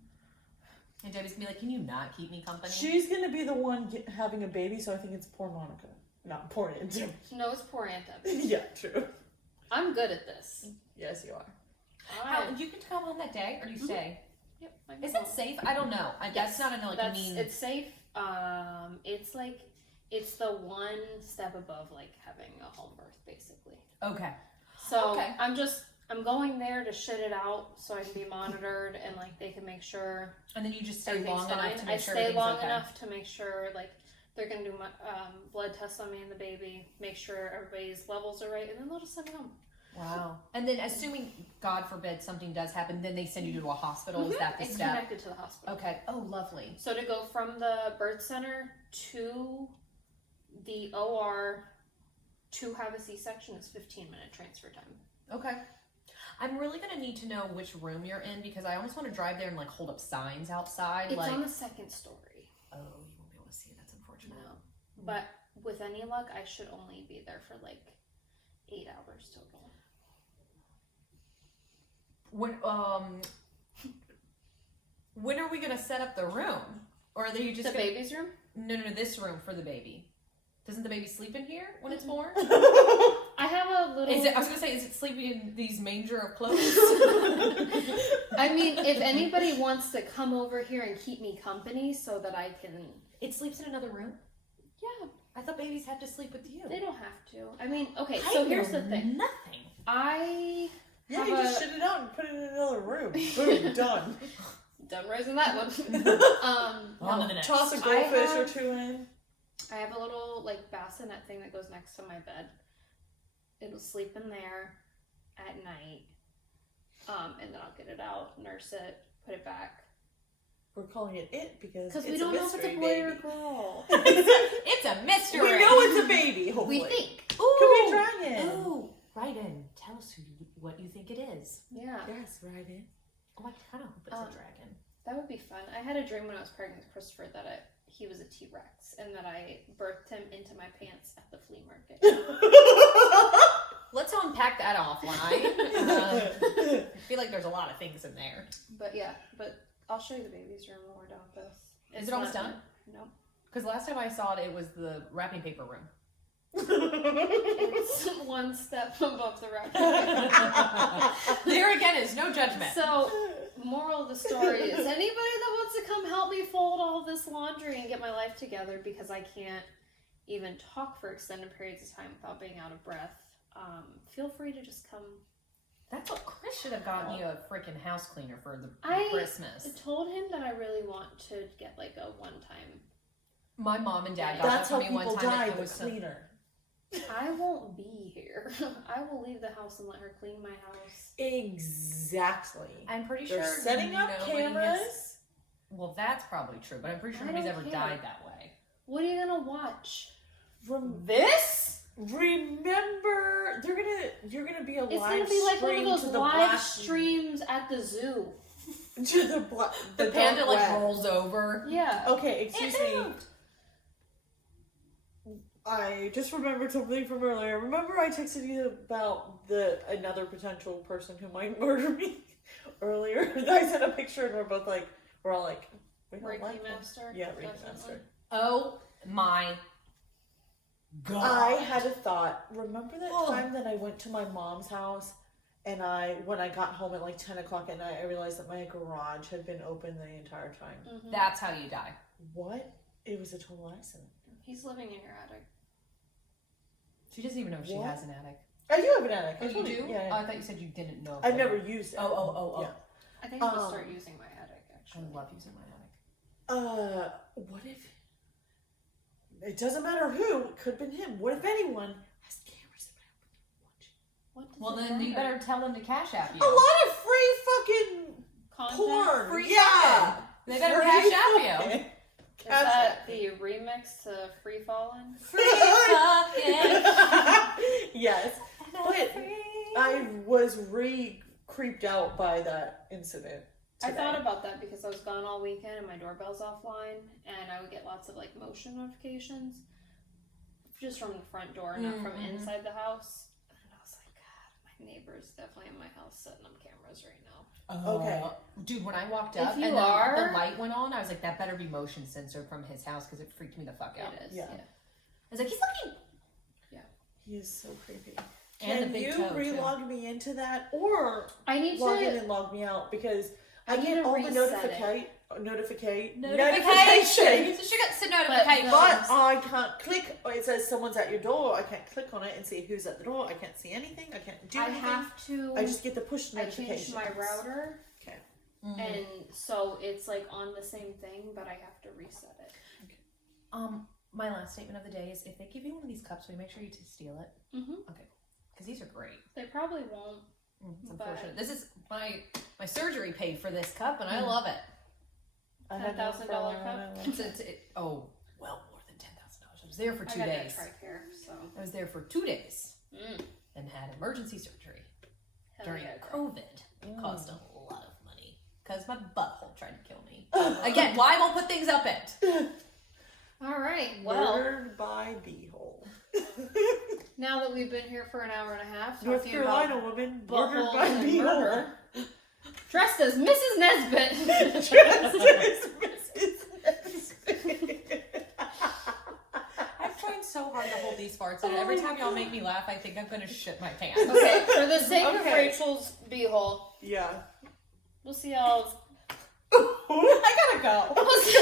Aunt Debbie's gonna be like, can you not keep me company? She's gonna be the one having a baby, so I think it's poor Monica. Not poor Aunt Debbie. no, it's poor Aunt Debbie. Yeah, true. I'm good at this. Yes, you are. How you can come home that day, or do you stay? Yep. Is it safe? I don't know. That's not a like mean. It's safe. It's like it's the one step above like having a home birth, basically. Okay. So I'm going there to shit it out so I can be monitored and like they can make sure. And then you just stay everything's long fine. enough to make sure I stay long okay. enough to make sure like they're gonna do my blood tests on me and the baby, make sure everybody's levels are right, and then they'll just send me home. Wow. And then assuming, God forbid, something does happen, then they send you to a hospital. Is that the It's step? connected to the hospital. Okay. Oh, lovely. So to go from the birth center to the OR to have a C-section is 15-minute transfer time. Okay. I'm really going to need to know which room you're in because I almost want to drive there and like hold up signs outside. It's like on the second story. Oh, you won't be able to see it. That's unfortunate. No. But with any luck, I should only be there for like 8 hours total. When are we gonna set up the room, or are you just The baby's room? No, this room for the baby. Doesn't the baby sleep in here when it's born? I have a little. I was gonna say, is it sleeping in these manger of clothes? I mean, if anybody wants to come over here and keep me company so that I can. It sleeps in another room. Yeah, I thought babies had to sleep with you. they don't have to. I mean, okay. So here's the thing. Nothing. Yeah, you just shit it out and put it in another room. Boom, done. Done raising that one. On to the next. Toss a goldfish or two in. I have a little like bassinet thing that goes next to my bed. It'll sleep in there at night. And then I'll get it out, nurse it, put it back. We're calling it because we don't know if it's a boy or a girl. It's a mystery. We know it's a baby, hopefully. We think. Ooh. Could be a dragon. Ooh. Write in. Tell us what you think it is. Yeah. Yes, write in. Oh, I kind of hope it's a dragon. That would be fun. I had a dream when I was pregnant with Christopher that he was a T-Rex and that I birthed him into my pants at the flea market. Let's unpack that offline. I feel like there's a lot of things in there. But yeah, I'll show you the baby's room when we're done with this. Is it almost done? No. Because last time I saw it, it was the wrapping paper room. It's one step above the wrapping. There again is no judgment. So, moral of the story is anybody that wants to come help me fold all this laundry and get my life together because I can't even talk for extended periods of time without being out of breath, feel free to just come. That's what Chris should have gotten you a freaking house cleaner for the Christmas. I told him that I really want to get like a one-time. My mom and dad got That's that for how me one people time. die, And it the was cleaner. I won't be here. I will leave the house and let her clean my house. Exactly. I'm pretty They're sure setting up nobody cameras. Well, that's probably true, but I'm pretty sure I nobody's don't ever care. died that way. What are you gonna watch? From This? remember, you're gonna be a It's live gonna be like one stream of to those the live black streams at the zoo. to the The panda dark like web. rolls over. Yeah. Okay, excuse It me. moved. I just remembered something from earlier. Remember I texted you about another potential person who might murder me earlier? I sent a picture and we're all like, we don't Reiki like him. Master. Yeah, Reiki definitely. Master. Oh my God. I had a thought. Remember that Oh. time that I went to my mom's house and when I got home at like 10 o'clock at night, I realized that my garage had been open the entire time. Mhm. That's how you die. What? It was a total accident. He's living in your attic. She doesn't even know if she What? has an attic. I do have an attic. Oh, I you told do? Yeah, Oh, I thought you said you didn't know. if I've they- never used it. Oh. Yeah. I think I'm gonna start using my attic I actually. love using my attic. What if... It doesn't matter who. It could have been him. What if anyone has cameras in my watching? What does Well, it then you matter? better tell them to cash app you. A lot of free fucking Content? porn. Free Yeah. They better Free cash app you. fucking- Is that the remix to Free Fallin'? Free fucking. Yes. But I was creeped out by that incident. I today. thought about that because I was gone all weekend and my doorbell's offline, and I would get lots of like motion notifications just from the front door, not from Mhm. inside the house. And I was like, God, my neighbor's definitely in my house setting up cameras right now. Okay. Dude, when I walked If up you and are- the light went on, I was like, that better be motion censored from his house because it freaked me the fuck out. It is. Yeah. Yeah. I was like, he's looking. He is so creepy. And the Can big you toe, too. re-log me into that, or I need log in to. and log me out, because I I need get to all the reset Notification. notification. So she got some But notifications. But I can't click. It says someone's at your door. I can't click on it and see who's at the door. I can't see anything. I can't do I anything. have to. I just get the push I notifications. changed my router, Okay. and so it's like on the same thing, but I have to reset it. My last statement of the day is: if they give you one of these cups, will you make sure you steal it? Mm-hmm. Because these are great. They probably won't. It's But- unfortunate. This is my surgery paid for this cup, and I love it. I had one for $10,000 when cup? I went. Well more than $10,000. I was there for I 2 got days. that TRICARE, so. I was there for 2 days Mm. and had emergency surgery Hell during yeah, girl. COVID. It cost a lot of money because my butthole tried to kill me. Again, why won't put things up it? All right. Well, Murdered by beehole. now that we've been here for an hour and a half North talking Carolina about woman murdered buttholes by and beehole. murder, dressed as Mrs. Nesbit. I'm trying so hard to hold these farts, and every time y'all make me laugh, I think I'm gonna shit my pants. Okay, for the sake of Okay. Rachel's beehole, Yeah. we'll see y'all. I gotta go. We'll see